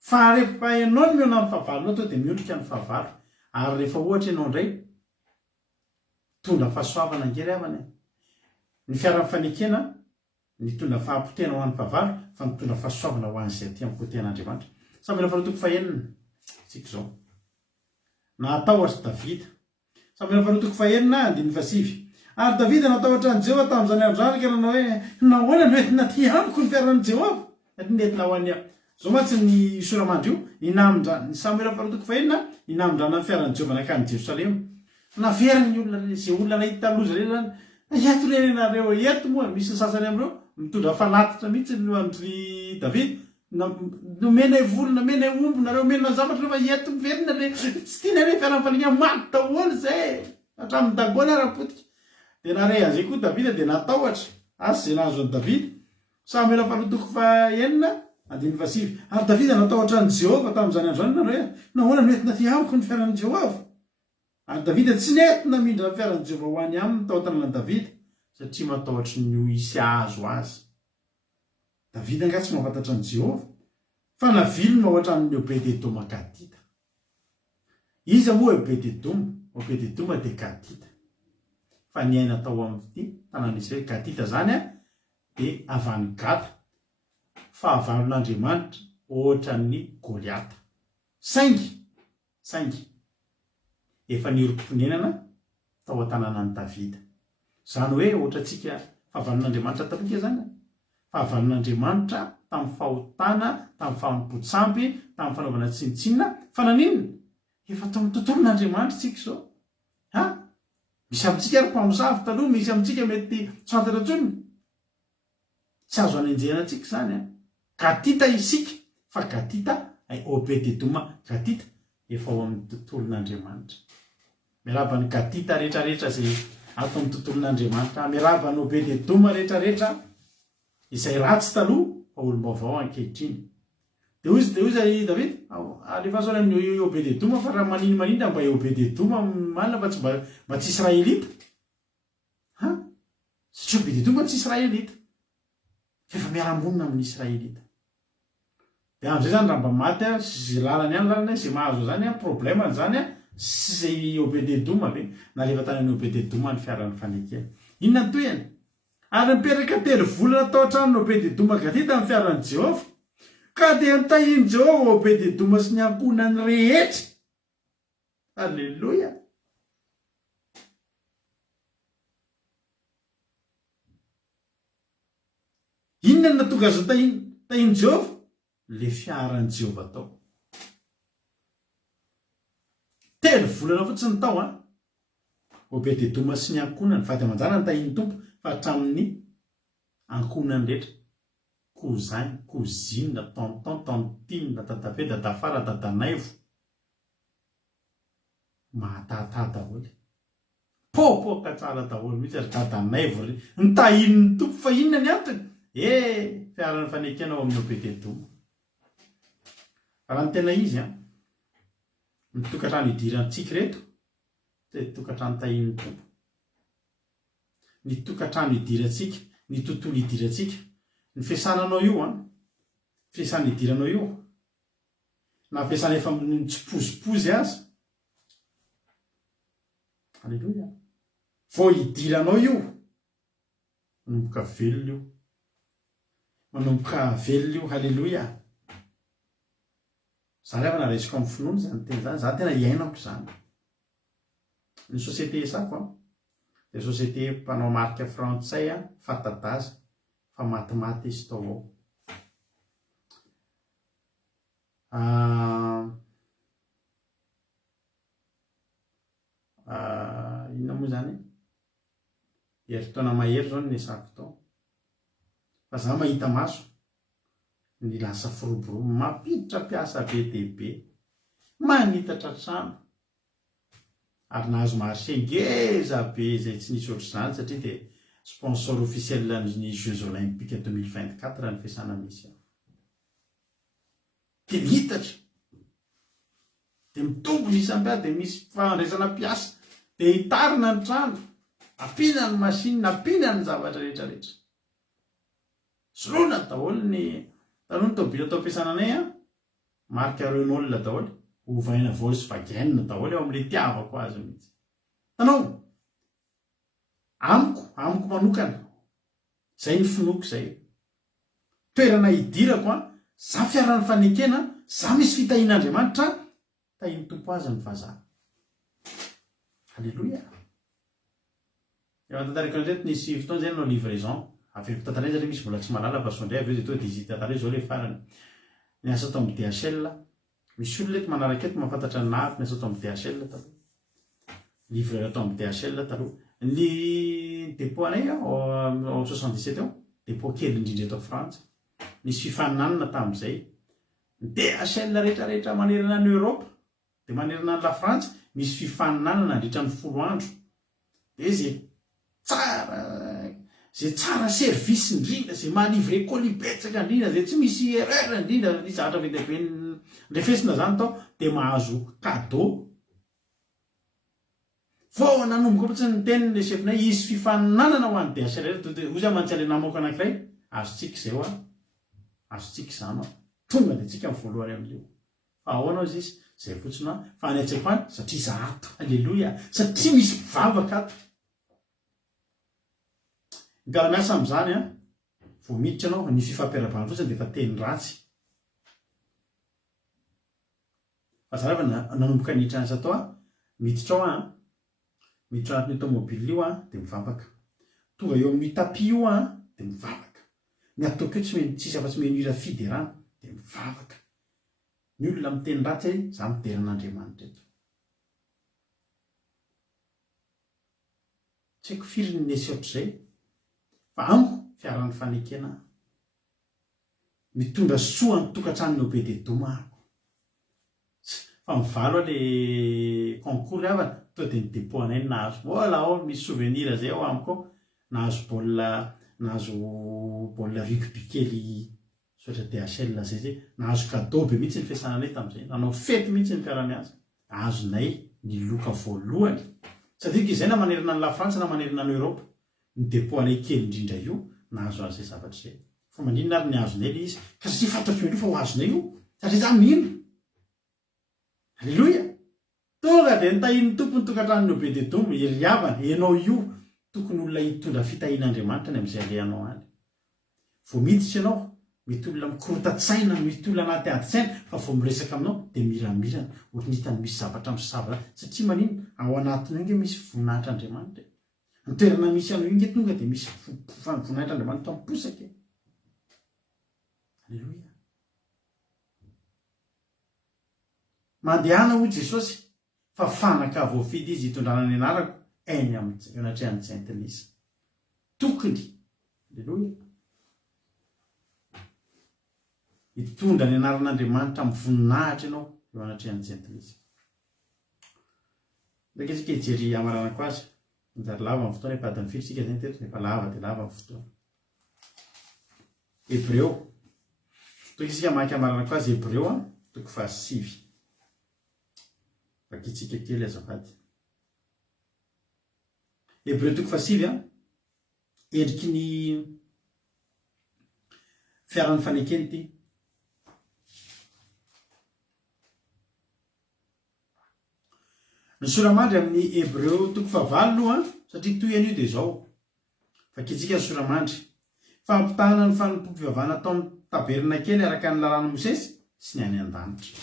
fa rehefa ianao ny miona amin'ny fahavalonao to dia miondrika ny fahavalo ary rehefa ohatra ianao indray tondra fahasoavana angery avana ny fiaran'ny fanekena nitondra fahampotena ho an'ny fahavalo fa nitondra fahasoavana ho an'izay aty amin'ny kotehan'andriamanitra Samuela faharoa toko fahaenina tsika zao natahotra Davida Samuela faharoa toko fahaenina andininy fasivy ary Davida natahotra an' Jehovah tamin'izany androany ka nanao hoe nahoana no entina ty amiko ny fiaran'ny Jehovah satria nentina ho any zao matsy ny soramandry io inamindra Samuela faharoa toko fahaenina inamindrana ny fiaran'ny Jehovah nakany Jerosalema naveriny ny olona zay olona nahita loza reny zany eto renareo eto moa misy ny sasany amin'ireo mitondra falatitra mihitsy no andry Davida nomenay volona menay ombo nareo menina zavatra rehefa eto miverina le tsy tiana re fiaran'ny fanekena maty daholo zay hatramin'ny dagona raha potika dia nare an'izay koa davida dia natahotra asy zay nahazo any davida Samuela fahatoko faenina andiny fasivy ary davida natahotra any Jehova tamin'izany androany nanao hoe nahoana noentina ty amiko ny fiaran'ny Jehova ary davida tsy nentina mindra ny fiaran'ny Jehova ho any aminy taotana davida satria matahotra ny ho isy azo azy davida nga tsy mahafantatra ny Jehova fa navilona ohatra amin'ny Obed-Edoma Gatita iza moa Obed-Edoma dia Gatita fa ny aina tao amin'ity tanàna Israely Gatita zany dia avany Gata fa avalon'Andriamanitra ohatra ny Goliata saingy efa nirom-ponenana tao an-tanànan'i Davida zany hoe ohatra tsika fahavalon'Andriamanitra tapoka zany fahavalon'Andriamanitra tamin'ny fahotana tamin'ny fahampo-tsampy tamin'ny fanaovana tsinitsinina fa naninona efa tao amin'ny tontolon'Andriamanitra tsika zao misy amintsika ary mpamosavy taloha misy amintsika mety tsy fantatra tsony tsy azo anenjehana tsika zany Gatita isika fa Gatita Obed-Edoma Gatita efa ao amin'ny tontolon'Andriamanitra miaraba ny Gatita rehetrarehetra zay ato amin'ny tontolon'Andriamanitra miaraba ny Obed-Edoma rehetrarehetra izay ratsy taloha fa olom-baovao ankehitriny dia ozy Davida alefa zao amin'ny Obed-Edoma fa raha maninona mba Obed-Edoma manina fa tsy mba tsy Israelita satria Obed-Edoma tsy Israelita fa miara-monina amin'ny Israelita dia amin'izay zany raha mba maty zay lalany any lalana zay mahazo zany problème zany sy zay Obed-Edoma be nalefa tany amin'ny Obed-Edoma ny fiaran'ny fanekena inona ny toyany ary miperaka telo volana tao an-tranony Obed-Edoma Gatita amin'ny fiaran'ny Jehova ka dia nitahiny Jehova Obed-Edoma sy ny ankonany rehetra alleloia inona ny natonga azo tahiny Jehova le fiaran'ny Jehova tao telo volana fotsiny tao Obed-Edoma sy ny ankonany fa amanjana ny tahiny tompo fa hatramin'ny ankonany rehetra cousin, cousine, tonton, tontine, tatabe, tatafara, tatanaivo mahatata daholo popoka tsara daholo mihitsy ary tatanaivo nitahiny ny tompo fa inona ny antony fiaran'ny fanekena ao amin'ny Obed-Edoma raha ny tena izy ny tokantrano idirantsika reto dia tokantrano tahiny tompo ny tokantrano idirantsika ny tontolo idirantsika ny fiasananao io fiasana idiranao io na fiasana efa tsy pozipozy azy alleloia vao idiranao io manomboka velona io manomboka velona io halleloia zany avy naresiko amin'ny finoana zany tena zany za tena iainako zany ny société sako dia société mpanao marika frantsay fatadaza fa matimaty izy tao inona moa zany heritaona mahery zao ny esako tao fa za mahita maso ny lasa firoborobo mampiditra piasa be dehibe manitatra trano ary nahazo marché ngeza be zay tsy nisy ohatry zany satria dia sponsor officiel ny Jeux Olympiques 2024 ny fiasana misy dia mitatra dia mitombony isam-piady dia misy fandraisana piasa dia hitarina ny trano ampina ny machine ampina ny zavatra rehetrarehetra soloina daholo ny taloha ny tobila atao ampiasana anay marika Renault daholo ovaina Volkswagen daholo eo amin'ilay tiavako azy mihitsy tanao amiko manokana zay ny finoko zay toerana idirako za fiaran'ny fanekena za misy fitahin'Andriamanitra tahiny tompo azy ny vazaha halleloia eo antantariko an'izay nisy fotoana zay no livraison afaka tantaray zany misy mbola tsy malala fa sondray avy eo zay to dizit tantaray zao le farany ny asa tao amin'ny DHL misy olona eto manaraka eto mahafantatra navy ny asa tao amin'ny DHL taloha livreur atao amin'ny DHL taloha ny dépôt anay au 77 eo dépôt kely indrindra eto Frantsa nisy fifaninanana tamin'izay ny DHL rehetrarehetra manerana ny Europe dia manerana ny la Frantsa misy fifaninanana nandritra ny 10 andro dia zay tsara zay tsara service indrindra zay mahalivre kolibetsaka indrindra zay tsy misy erreur indrindra ny zatra vedebe ndrefesina zany tao de mahazo cadeau fô nanomboka fa tsy ny teniny le chefinay izy fifananana ho an'ny DHL ozy mantsy ale namoaka anankiray azotsika zay ho azotsika zany tonga de tsika mivoalohany amin'io fa ahoana izy izy zay fotsiny a fa any atsaiko any satria zahato alleloia satria misy mpivavaka ato ny mpiara-miasa am'izany a vo miditra anao ny fifampiarabana fotsiny de fa teny ratsy fa zarava nanomboka niditra anasa atao a miditra ao a miditra anatin'io tomobile io a de mivavaka tonga eo amin'ny tapi io a de mivavaka ny ataoko eo tsisy afa-tsy meno ira fiderana de mivavaka ny olona miteny ratsy za mideran'Andriamanitra eto tsy haiko firy ny nesy ohatr'izay fa amiko fiaran'ny fanekena mitondra soa ny tokantranony Obed-Edoma fa mivalo a le concours avana to de ny dépôt anay nahazo voilà ao misy souvenir zay ao amiko nahazo baolina rugby kely sotra DHL zay nahazo cadeau be mihitsy ny fiasananay tam'izay nanao fety mihitsy ny mpiara-miasa ahazonay ny loka voalohany satria izay na manerana ny la France na manerana ny Europe ny dépôt anay kely indrindra io nahazo an'izay zavatra zay fa mandrina ary ny azonay le izy ka satria fantatro io fa ho azonay io satria za mino alleloia tonga de nitahiny tompony tokantranony Obed-Edoma iriavana ianao io tokony olona hitondra fitahin'Andriamanitra ny am'izay alehanao any vo miditra ianao mety olona mikorotatsaina mety olona anaty adi-tsaina fa vo miresaka aminao de miramirana ohatrany hitany misy zavatra misavatra satria manino ao anatiny io nge misy voninahitr'Andriamanitra ny toerana misy anao io nge tonga de misy voninahitr'Andriamanitra miposaka alleloia mandehana ho Jesosy fa fanaka voafidy izy hitondrana ny anarako eny anatrehany Saintenisa tokony alleloia hitondra ny anaran'Andriamanitra amin'ny voninahitra ianao eo anatrehany Saintenisa ndraiky tsika hijery amaranako azy njary lava amin'ny fotoana efa adiny fito tsika zany teto efa lava de lava amin'ny fotoana Hebreo toky isika maky amaranako azy Hebreo a toko fa 6 vakitsika kely azafady Hebreo toko fa 6 a endriky ny fiaran'ny fanekeny ty ny soramandry amin'ny Hebreo toko fa 8 aloha satria toy an'io de zao vakitsika ny soramandry fampitahana ny fanompom-pivavahana ataon'ny taberina kely araka ny lalàna Mosesy sy ny any an-danitra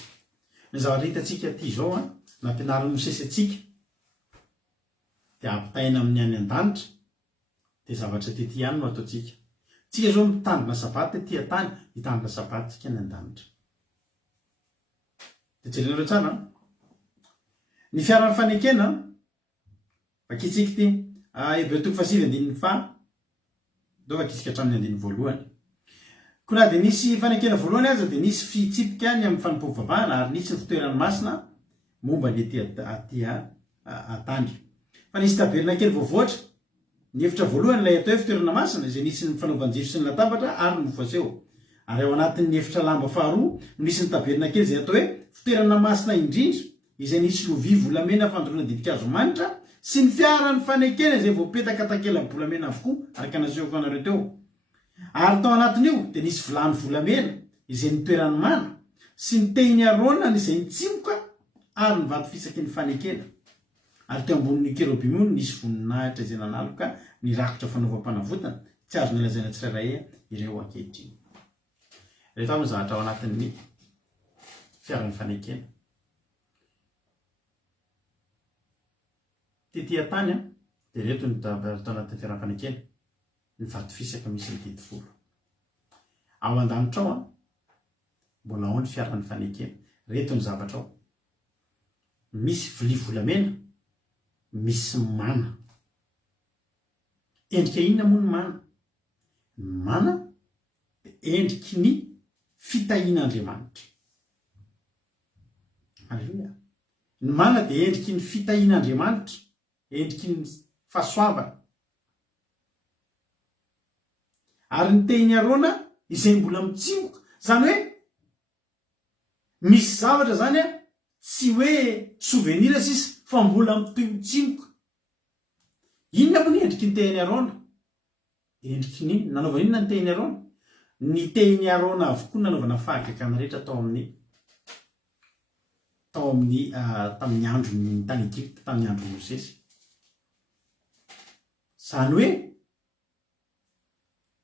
ny zavatra hitatsika ty zao a nampianarin'ny Mosesy atsika de ampitahina amin'ny any an-danitra de zavatra tety ihany no ataotsika tsika zao mitandrina sabaty tia tany hitandrina sabaty tsika ny an-danitra de jerena tsara ny fiaran'ny fanekena vakitsika ty Hebreo toko fa 7 fa do vakitsika hatramin'ny andiny voalohany ko na de nisy fanekena voalohany aza de nisy fitsipika ny amin'ny fanompoam-pivavahana ary nisy ny fitoerany masina momba ny aty atany fa nisy taberina kely voavoatra ny efitra voalohany lay atao hoe fitoerana masina izay nisy ny fanaovanjiro sy ny latabatra ary ny mofaseho ary ao anatin'ny efitra lamba faharoa nisy ny taberina kely zay atao hoe fitoerana masina indrindra izay nisy lovia volamena fandroana didikazo manitra sy ny fiaran'ny fanekena izay voapetaka takela-bolamena avokoa araka nasehoko anareo teo ary tao anatin'io de nisy vilany volamena izay nitoerany mana sy ny tehiny arona izay nitsimoka ary ny vato fisaky ny fanekena ary teo ambonin'ny kerobimo nisy voninahitra izay nanaloka ny rakotra fanaovam-panavotana tsy azo nalazaina tsirairay ireo ankehitriny rehefa amin'ny zavatra ao anatin'ny fiaran'ny fanekena tetỳ tany de reto ny tao anatin'ny fiaran'ny fanekena ny vato fisaka misy ny didifolo ao an-danitra ao mbola ao ny fiaran'ny fanekena reto ny zavatra ao misy vilia volamena misy mana endrika inona moa ny mana ny mana de endriky ny fitahian'Andriamanitra alleluia ny mana de endriky ny fitahian'Andriamanitra endriky ny fahasoavana ary ny tehiny arona izay mbola mitsimboka zany hoe misy zavatra zany a tsy hoe souvenir sisy fa mbola mitoy mitsimboka. Inona moa ny endriky ny tehiny arona? Endriky ny nanaovana inona ny tehiny arona? Ny tehiny arona avokoa nanaovana fahagagana rehetra tao amin'ny tamin'ny andron'ny tany Egypte, tamin'ny andron'ny Mosesy. Zany hoe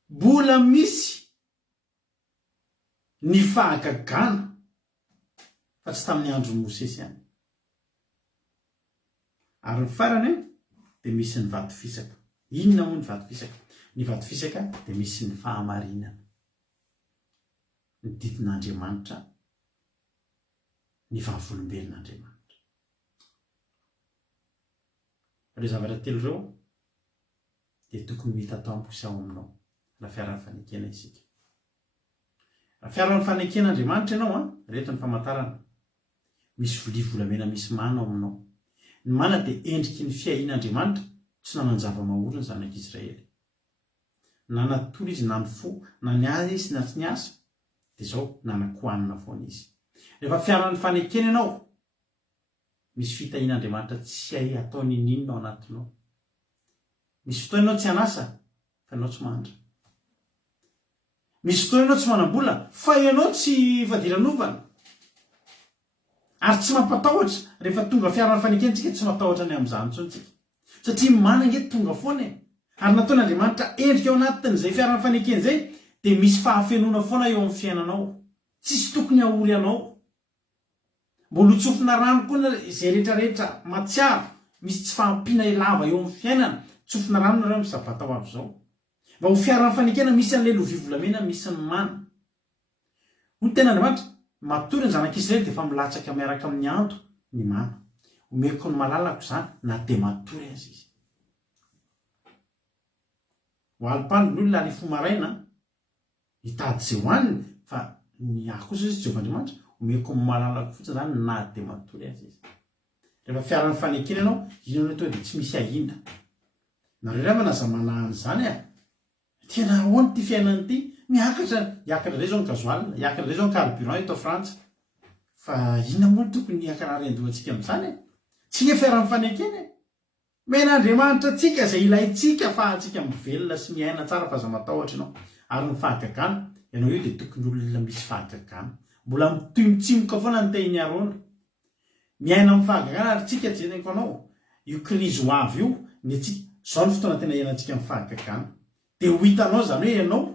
mbola misy ny fahagagana fa tsy tamin'ny andron'ny Mosesy ihany. Ary ny farany dia misy ny vato fisaka. Inona moa ny vato fisaka? Ny vato fisaka dia misy ny fahamarinana, ny didin'Andriamanitra, ny vavolombelon'Andriamanitra. Ireo zavatra telo ireo dia tokony ho hita tampoka sy ao aminao raha fiara-ny fanekena isika. Raha fiara-ny fanekena Andriamanitra ianao reto ny famantarana. Misy vilia volamena misy mana ao aminao. Ny mana dia endriky ny fiain'Andriamanitra, tsy nanan-java-mahoriny zanak'Israely. Na natory izy na ny fo, na ny asa izy na tsy ny asa, dia izao nanakoanina foana izy. Rehefa fiara-ny fanekena ianao, misy fitahian'Andriamanitra tsy hay ataony inona ao anatinao. Misy fotoana ianao tsy hanasa fa ianao tsy mandra. Misy fotoana ianao tsy manam-bola fa ianao tsy fadilanovana. Ary tsy mampatahotra rehefa tonga fiara-ny fanekena tsika, tsy matahotra ny amin'izany intsony tsika. Satria mana nge tonga foana. Ary nataon'Andriamanitra endrika ao anatin'izay fiara-ny fanekena izay dia misy fahafenona foana eo amin'ny fiainanao. Tsisy tokony ahory anao. Mbola hotsofina rano koa izay rehetrarehetra matsiaro, misy tsy fahampiana lava eo amin'ny fiainana. Tsofina rano nareo amin'ny sabata ho avy izao. Mba ho fiara-ny fanekena misy an'ilay lovia volamena, misy ny mana. Hoy ny ten'Andriamanitra, matory ny zanak'Israely dia efa milatsaka miaraka amin'ny ando ny mana. Omeko ny malalako izany na dia matory azy izy. Ho alipandro ny olona ny fomaraina hitady izay hoaniny, fa ny ahy kosa izy Jehovahandriamanitra omeko ny malalako fotsiny izany na dia matory azy izy. Rehefa fiara-ny fanekena ianao, inona to dia tsy misy ahinda. Nareo ray manaza manahany izany tena ahoana ty fiainany ity? Miakatra indray izao ny gazoalina, hiakatra indray izao ny carburant eto Frantsa. Fa inona moa tokony hiakarary andohantsika amin'izany? Tsy ny fiara-ny fanekena. Men'Andriamanitra antsika izay ilayntsika fa antsika mivelona sy miaina tsara fa aza matahotra ianao. Ary ny fahagagana, ianao io dia tokony olona misy fahagagana. Mbola mitoy mitsimoka foana ny tehiny arona. Miaina amin'ny fahagagana ary tsika jereniko anao. Io krizy ho avy io, ny atsika izao ny fotoana tena iainantsika amin'ny fahagagana. Dia ho hitanao zany hoe ianao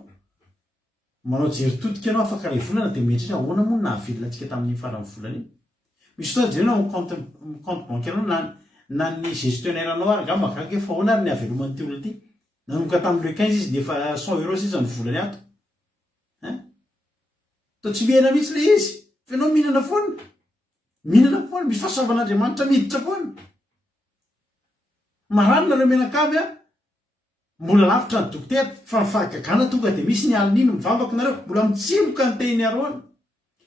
manao jeritodika ianao afaka ray volana dia mietrika ahoana moa nahavelona antsika tamin'ny faran'ny volana iny. Misy fotoana jerena amin'ny compte bancaire anao na ny gestionnaire anao ary angamba mahagaga efa ahoana ary ny havelomany ty olona ity. Nanomboka tamin'ny 15 izy dia efa 100 € sisa ny volany ato. Tao tsy miaina mihitsy ilay izy. Fa ianao mihinana foana. Mihinana foana, misy fahasoavan'Andriamanitra miditra foana. Maranina ireo menakavy mbola lavitra ny dokotera fa ny fahagagana tonga dia misy ny alinino mivavaka nareo. Mbola mitsimboka ny tehiny arona.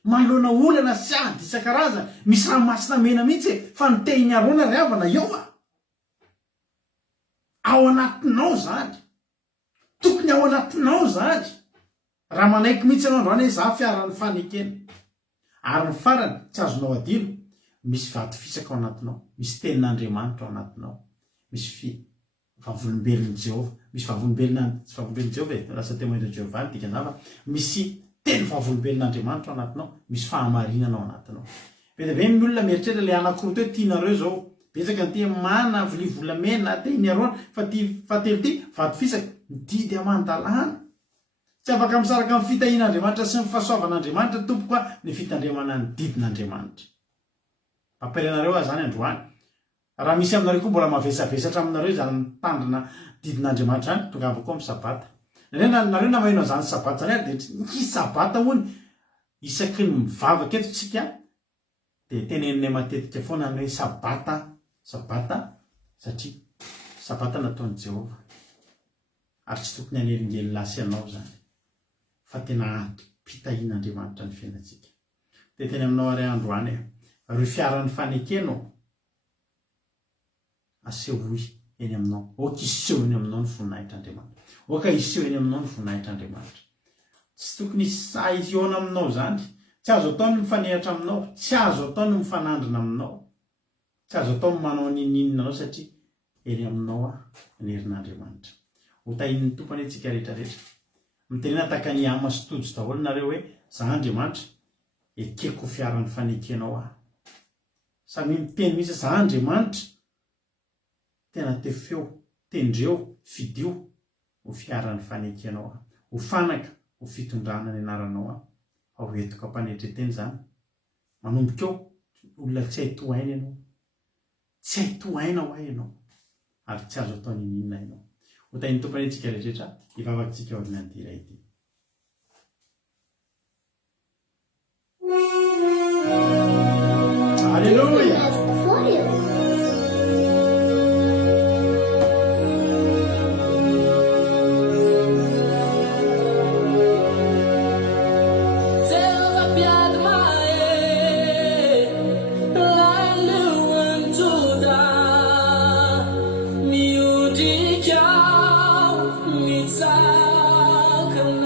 Manoloana olana sy ady isan-karazany. Misy ranomasina mena mihitsy fa ny tehiny arona ry havana eo ao anatinao zany. Tokony ao anatinao zany. Raha manaiky mihitsy ianao androany hoe za fiara-ny fanekena. Ary ny farany tsy azonao adino, misy vato fisaka ao anatinao, misy tenin'Andriamanitra ao anatinao, misy vavolombelon'i Jehova, misy vavolombelon'i Jehova lasa témoin de Jéhovah ny dikan'izany, misy teny vavolombelon'Andriamanitra ao anatinao, misy fahamarinana ao anatinao. Be dia be ny olona mieritreritra ilay anankiroa teo tianareo zao. Betsaka ny tia mana vilia volamena tehiny arona, fa telo ty vato fisaka didy aman-dalàna. Tsy afaka misaraka amin'ny fitahian'Andriamanitra sy ny fahasoavan'Andriamanitra tompoka ny fitandremana ny didin'Andriamanitra. Papelanareo zany androany. Raha misy aminareo koa mbola mavesabesatra aminareo izany mitandrina didin'Andriamanitra zany, tonga avy koa amin'ny sabata. Nareo na maheno an'izany sabata zany dia ny sabata hono isaky ny mivavaka eto tsika dia teneninay matetika foana ny hoe sabata satria sabata nataon'i Jehova. Ary tsy tokony hanelingelinasy ianao zany. Fa tena ampitahian'Andriamanitra ny fiainantsika. Dia teny aminao ary androany reo fiara-ny fanekena asehoy eny aminao. Okiseho eny aminao ny voninahitr'Andriamanitra. oka iseho eny aminao ny vonahitr'Andriamanitra. Tsy tokony sahiona aminao zany. Tsy azo atao ny mifanehatra aminao, tsy azo atao ny mifanandrina aminao, tsy azo atao ny manao nininina anao satria eny aminao ny herin'Andriamanitra. Ho tahin'ny tompony antsika rehetrarehetra. Mitenena tahaka ny ama sy tojo daholo nareo hoe za Andriamanitra ekeko fiaran'ny fanekenao samy miteny mihitsy za Andriamanitra tena tefeo, tendreo, fidio ho fiaran'ny fanekenao ho fanaka ho fitondrana ny anaranao ao etoka mpanetreteny zany. Manomboka eo olona tsy haito aina ianao, tsy haito aina ho ahy ianao ary tsy azo atao nininna ianao. Ho tahin'ny tompony antsika rehetrarehetra hivavakantsika ao amin'ny andiray ity. Alleluia. Come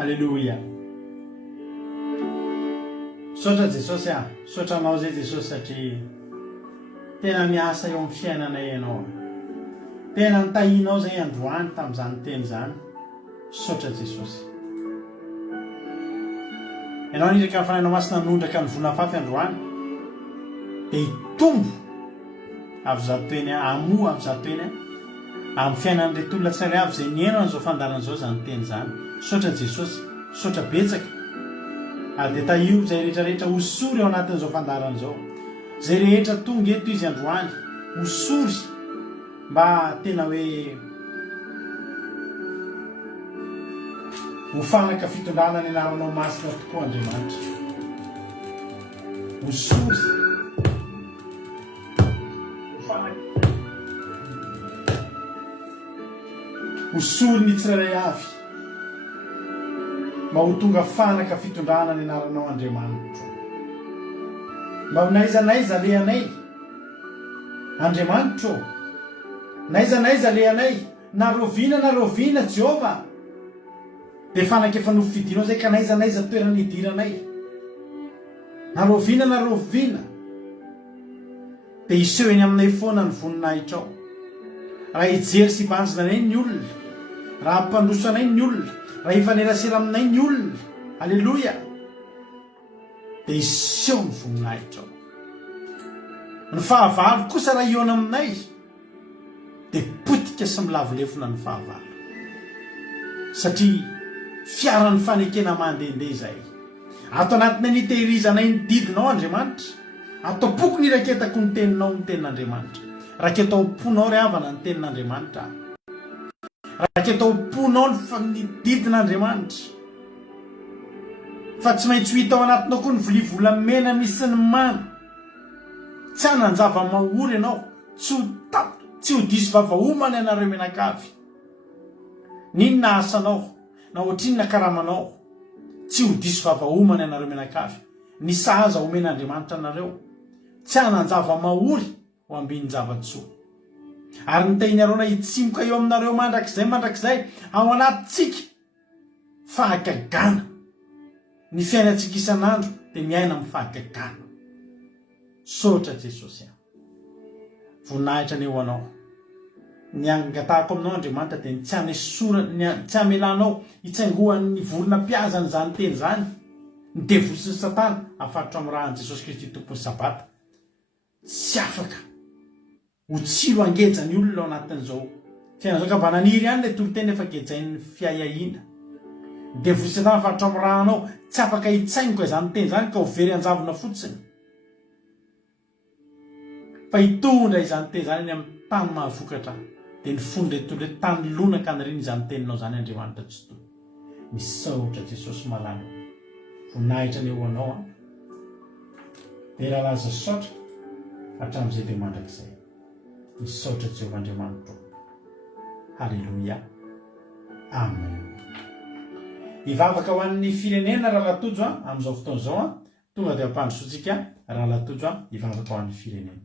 Alleluia. Sotra Jesosy sotra anao zay Jesosy satria tena miasa eo amin'ny fiainanay ianao. Tena nitahinao zay androany tamin'izany teny zany. Sotra Jesosy. Ianao niraka ny fanahinao masina nondraka ny vonafafy androany dia hitombo avy zato eny amoa avy zato eny amin'ny fiainan'irety olona tsara avy izay niaino an'izao fandaran'izao zany teny zany. Sotra Jesosy, sotra betsaka. Ary dia tahio izay rehetrarehetra hosory ao anatin'izao fandaran'izao. Izay rehetra tonga eto izy androany hosory mba tena hoe ho fanaka fitondrana ny anaranao masina tokoa Andriamanitra. Hosory hosory ny tsirairay avy mba ho tonga fanaka fitondrana ny anaranao Andriamanitra. Mba ho naizanaiza lehanay Andriamanitra, naizanaiza lehanay na roviana Jehova, dia fanaka efa nofidinao zay ka naizanaiza toerana idiranay. Na roviana dia iseho eny aminay foana ny voninahitrao. Raha hijery sy hibanjina anay ny olona, raha hampandrosanay ny olona, raha hifanerasera aminay ny olona, alleluia, dia iseho ny voninahitrao. Ny fahavalo kosa raha iona aminay dia potika sy milavolefona ny fahavalo, satria fiaran'ny fanekena mandehandeha izay. Ato anatinay ny tehirizanay ny didinao Andriamanitra. Atao poko ny raketako ny teninao ny tenin'Andriamanitra. Raketa ho-ponao ry havana ny tenin'Andriamanitra. Raketa ho-ponao ny didin'Andriamanitra. Fa tsy maintsy ho hita ao anatinao koa ny volivolamena misy ny mana. Tsy hanan-java mahory ianao, tsy ho diso vavaomana ianareo menakavy. Ninona asanao na ohatrinona karamanao, tsy ho diso vavaomana ianareo menakavy. Ny sahaza omen'Andriamanitra anareo, tsy hanan-java mahory ho ambin'ny zavatsoa. Ary nitahinareo hitsimoka eo aminareo mandrakizay ao anatintsika fahagagana. Ny fiainantsika isan'andro dia miaina amin'ny fahagagana. Sotra Jesosy. Voninahitra ny eo anao. Ny angatahako aminao Andriamanitra dia tsy hamelanao hitsaingohan'ny vorona-piazany zany teny zany, ny devosin'ny Satana afatitra amin'ny rahan'i Jesosy Kristy tompon'ny sabata. Tsy afaka ho tsiro angejany olona ao anatin'izao fiainana zao, ka mba naniry ihany ilay toro-teny efa gejain'ny fiahiahiana. Ny devosin'ny Satana afatitra amin'ny rahanao, tsy afaka hitsaingoka izany teny zany ka ho very anjavona fotsiny. Fa hitondra izany teny zany eny amin'ny tany mahavokatra, dia ny fondretondre tany lonaka ny riny izany teninao zany Andriamanitra tsy toy. Misaotra Jesosy malala. Voninahitra ny eo anao dia raha laza saotra hatramin'izay dia mandrakizay. Misaotra Jehovah Andriamanitra. Halleluia. Amen. Hivavaka ho an'ny firenena raha latojo amin'izao fotoana izao tonga dia ampandrosotsika raha latojo hivavaka ho an'ny firenena.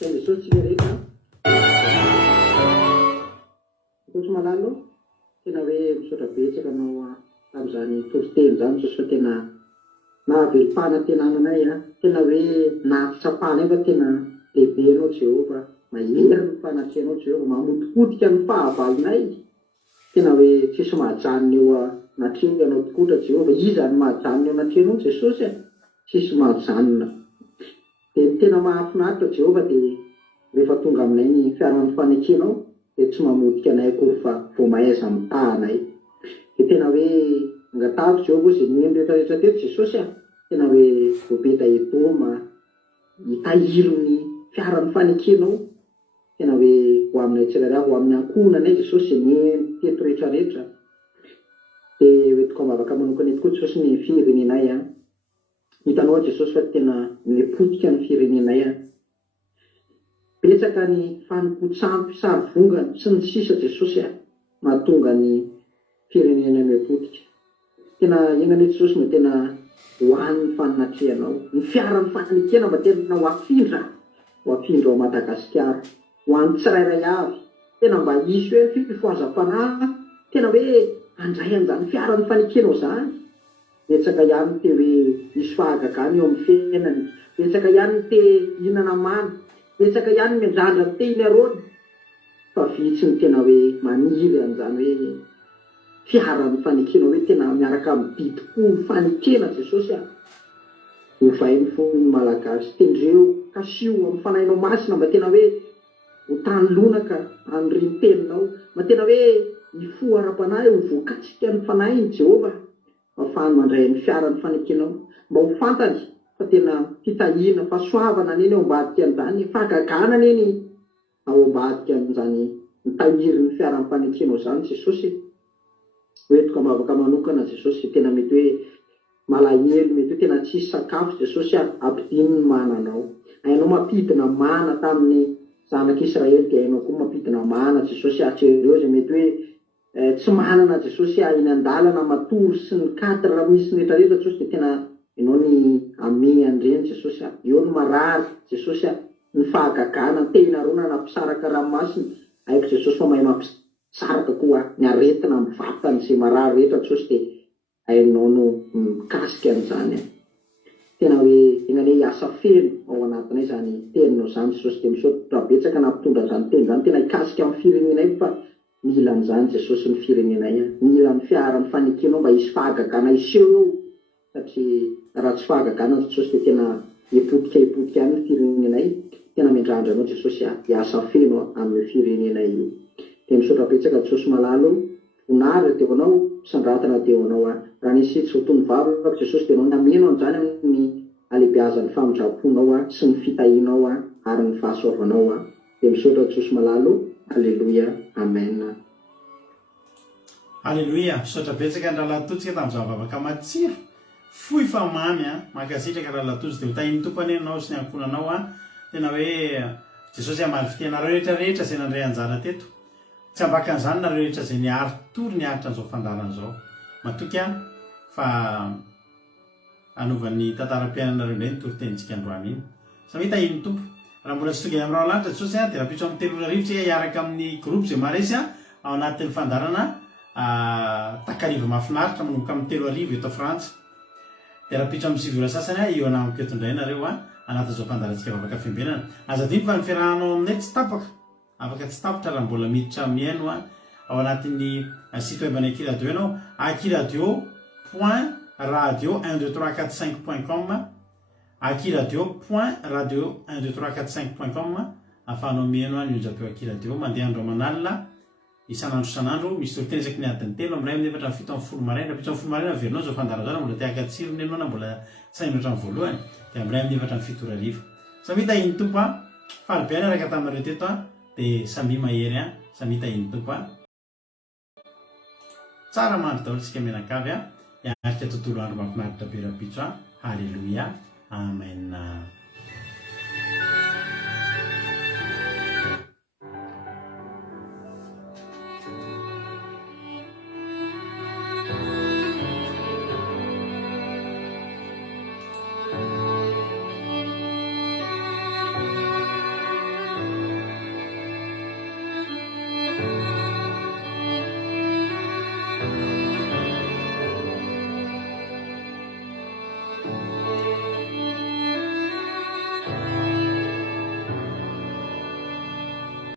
Jesosy rehetra Jesosy malalo tena hoe misaotra betsaka anao tamin'izany toriteny zany Jesosy, fa tena nahavelo-pana tenananay tena hoe nahatsapana fa tena lehibe anao Jehova, mahery ny fanatrehanao Jehova, mamotipotika ny fahavalonay, tena hoe tsisy mahajanona eo natreha anao tokotra Jehova. Iza ny mahajanona eo natrehanao Jesosy, tsisy mahajanona. Dia tena mahafinaritra Jehova dia rehefa tonga aminay ny fiaran'ny fanekenao dia tsy mamotika anay akory fa vao mahaiza mitahanay. Dia tena hoe angatahako Jehova izay mihaino rehetrarehetra teto Jesosy, tena hoe vobeta edoma hitahiro ny fiaran'ny fanekenao, tena hoe ho aminay tsirairay, ho amin'ny ankohonanay Jesosy izay mihaino teto rehetrarehetra. Dia hoentiko mavaka manokana tokoa Jesosy ny firenenay. Hitanao Jesosy fa tena mipotika ny firenenay. Betsaka ny fanompotsano, sarivongana sy ny sisa Jesosy mahatonga ny firenena mipotika. Tena iainganay Jesosy mba tena ho an'ny fanatrehanao, ny fiaran'ny fanekena mba tena ho afindra ao Madagasikara, ho an'ny tsirairay avy, tena mba hisy hoe fifoazam-panahy tena hoe andray an'izany fiarany fanekenao zany. Betsaka ihany te hoe isy fahagagana eo amin'ny fiainany, betsaka ihany te hihinana mamy, betsaka ihany miandrandra te iny arony, fa vitsy ny tena hoe maniry an'izany hoe fiarany fanekenao hoe tena miaraka amin'ny didiko fanekena Jesosy a. Hovainy fon'ny malagasy tendreo kasio amin'ny fanahinao masina mba tena hoe ho tany lonaka an'ireny teninao, mba tena hoe hifoha ara-panahy ho voakatsika ny fanahiny Jehova, ahafahany mandray ny fiarany fanekenao, mba ho fantany fa tena fitahiana fahasoavana neny ao ambadika an'izany, fahagagana neny ao ambadika an'izany mitahiry ny fiarany fanekenao zany Jesosy. Hoentiko mavaka manokana Jesosy, tena mety hoe malahelo, mety hoe tena tsisy sakafo Jesosy ampidino ny mananao. Hainao mampidina mana tamin'ny zanak'Israely, dia hainao koa mampidina mana Jesosy atsereo zay mety hoe tsy manana Jesosy iny an-dalana matory sy ny katra raha misy ny rehetrarehetra Jesosy, dia tena ianao ny ame an'ireny Jesosy. Eo ny marary Jesosy, ny fahagagana ny tena rona nampisaraka ranomasina, haiko Jesosy fa mahay mampisaraka koa ny aretina mivatany izay marary rehetra Jesosy, dia hainao no mikasika an'izany. Tena hoe tena hoe hiasa feno ao anatinay zany teninao zany Jesosy, dia misaotra betsaka nampitondra zany teny zany, tena hikasika amin'ny firenenay fa mila an'izany Jesosy ny firenenay, mila ny fiarany fanekenao mba hisy fahagagana iseho eo, satria raha tsy fahagagana Jesosy dia tena hipotika any ny firenenay. Tena miandrandra anao Jesosy hiasa feno amin'ny firenenay io. Dia misaotra betsaka Jesosy malalo, vonaritra teo anao, sandratana teo anao raha nisy tsy ho tony vavaka Jesosy, dia anao nameno an'izany amin'ny alehibiazan'ny famindraponao sy ny fitahinao ary ny fahasoavanao. Dia misaotra Jesosy malalo. Alleluia, amen. Alleluia, misaotra betsaka ny rahalatoditsika tamin'ny zavavaka matsiro fohy fa mamy mankasitraka rahalatoditsy, dia ho tahiny tompany ianao sy ny ankonanao tena hoe Jesosy amary fitenareo rehetrarehetra izay nandray anjara teto, tsy ambaka an'izany nareo rehetra izay niary tory niaritra an'izao fandaran'izao. Matoky fa anovan'ny tantaram-piainanareo indray ny toritentsika androany iny. Sa hoe tahiny tompo, raha mbola tsy tonga amin'ny rao lanitra Jesosy dia rapitso amin'ny 3 arivo tsika hiaraka amin'ny groupe izay maresy ao anatin'ny fandarana takariva mahafinaritra manomboka amin'ny 3 arivo eto Frantsa. Dia rapitso amin'ny 7 ora sasany io anamiko eto indray nareo anatin'izao fandarantsika vavaka fiambenana. Aza dino fa ny fiarahanao aminay tsy tapaka, afaka tsy tapitra raha mbola miditra miaino ao anatin'ny site web ny Akiradio ianao, akiradio.radio12345.com, akiradio.radio12345.com, ahafahanao miaino ny onjapeo Akiradio mandeha andro aman'alina isan'andro isan'andro, misy toritenysaky ny adiny 3 amin'ny 1 minitra 7 amin'ny 10 maraina. Rapitso amin'ny 10 maraina averinao zao fandaran'izao mbola te haka tsirony ianao na mbola 5 minitra amin'ny voalohany, dia amin'ny 1 minitra amin'ny 7 arivo. Samita iny tompo falibiany araka taminareo teto dia samy mahery samita iny tompo tsara mandro daholo tsika menakavy hiarika tontolo andro mahafinaritra be rapitso. Halleluia, amen.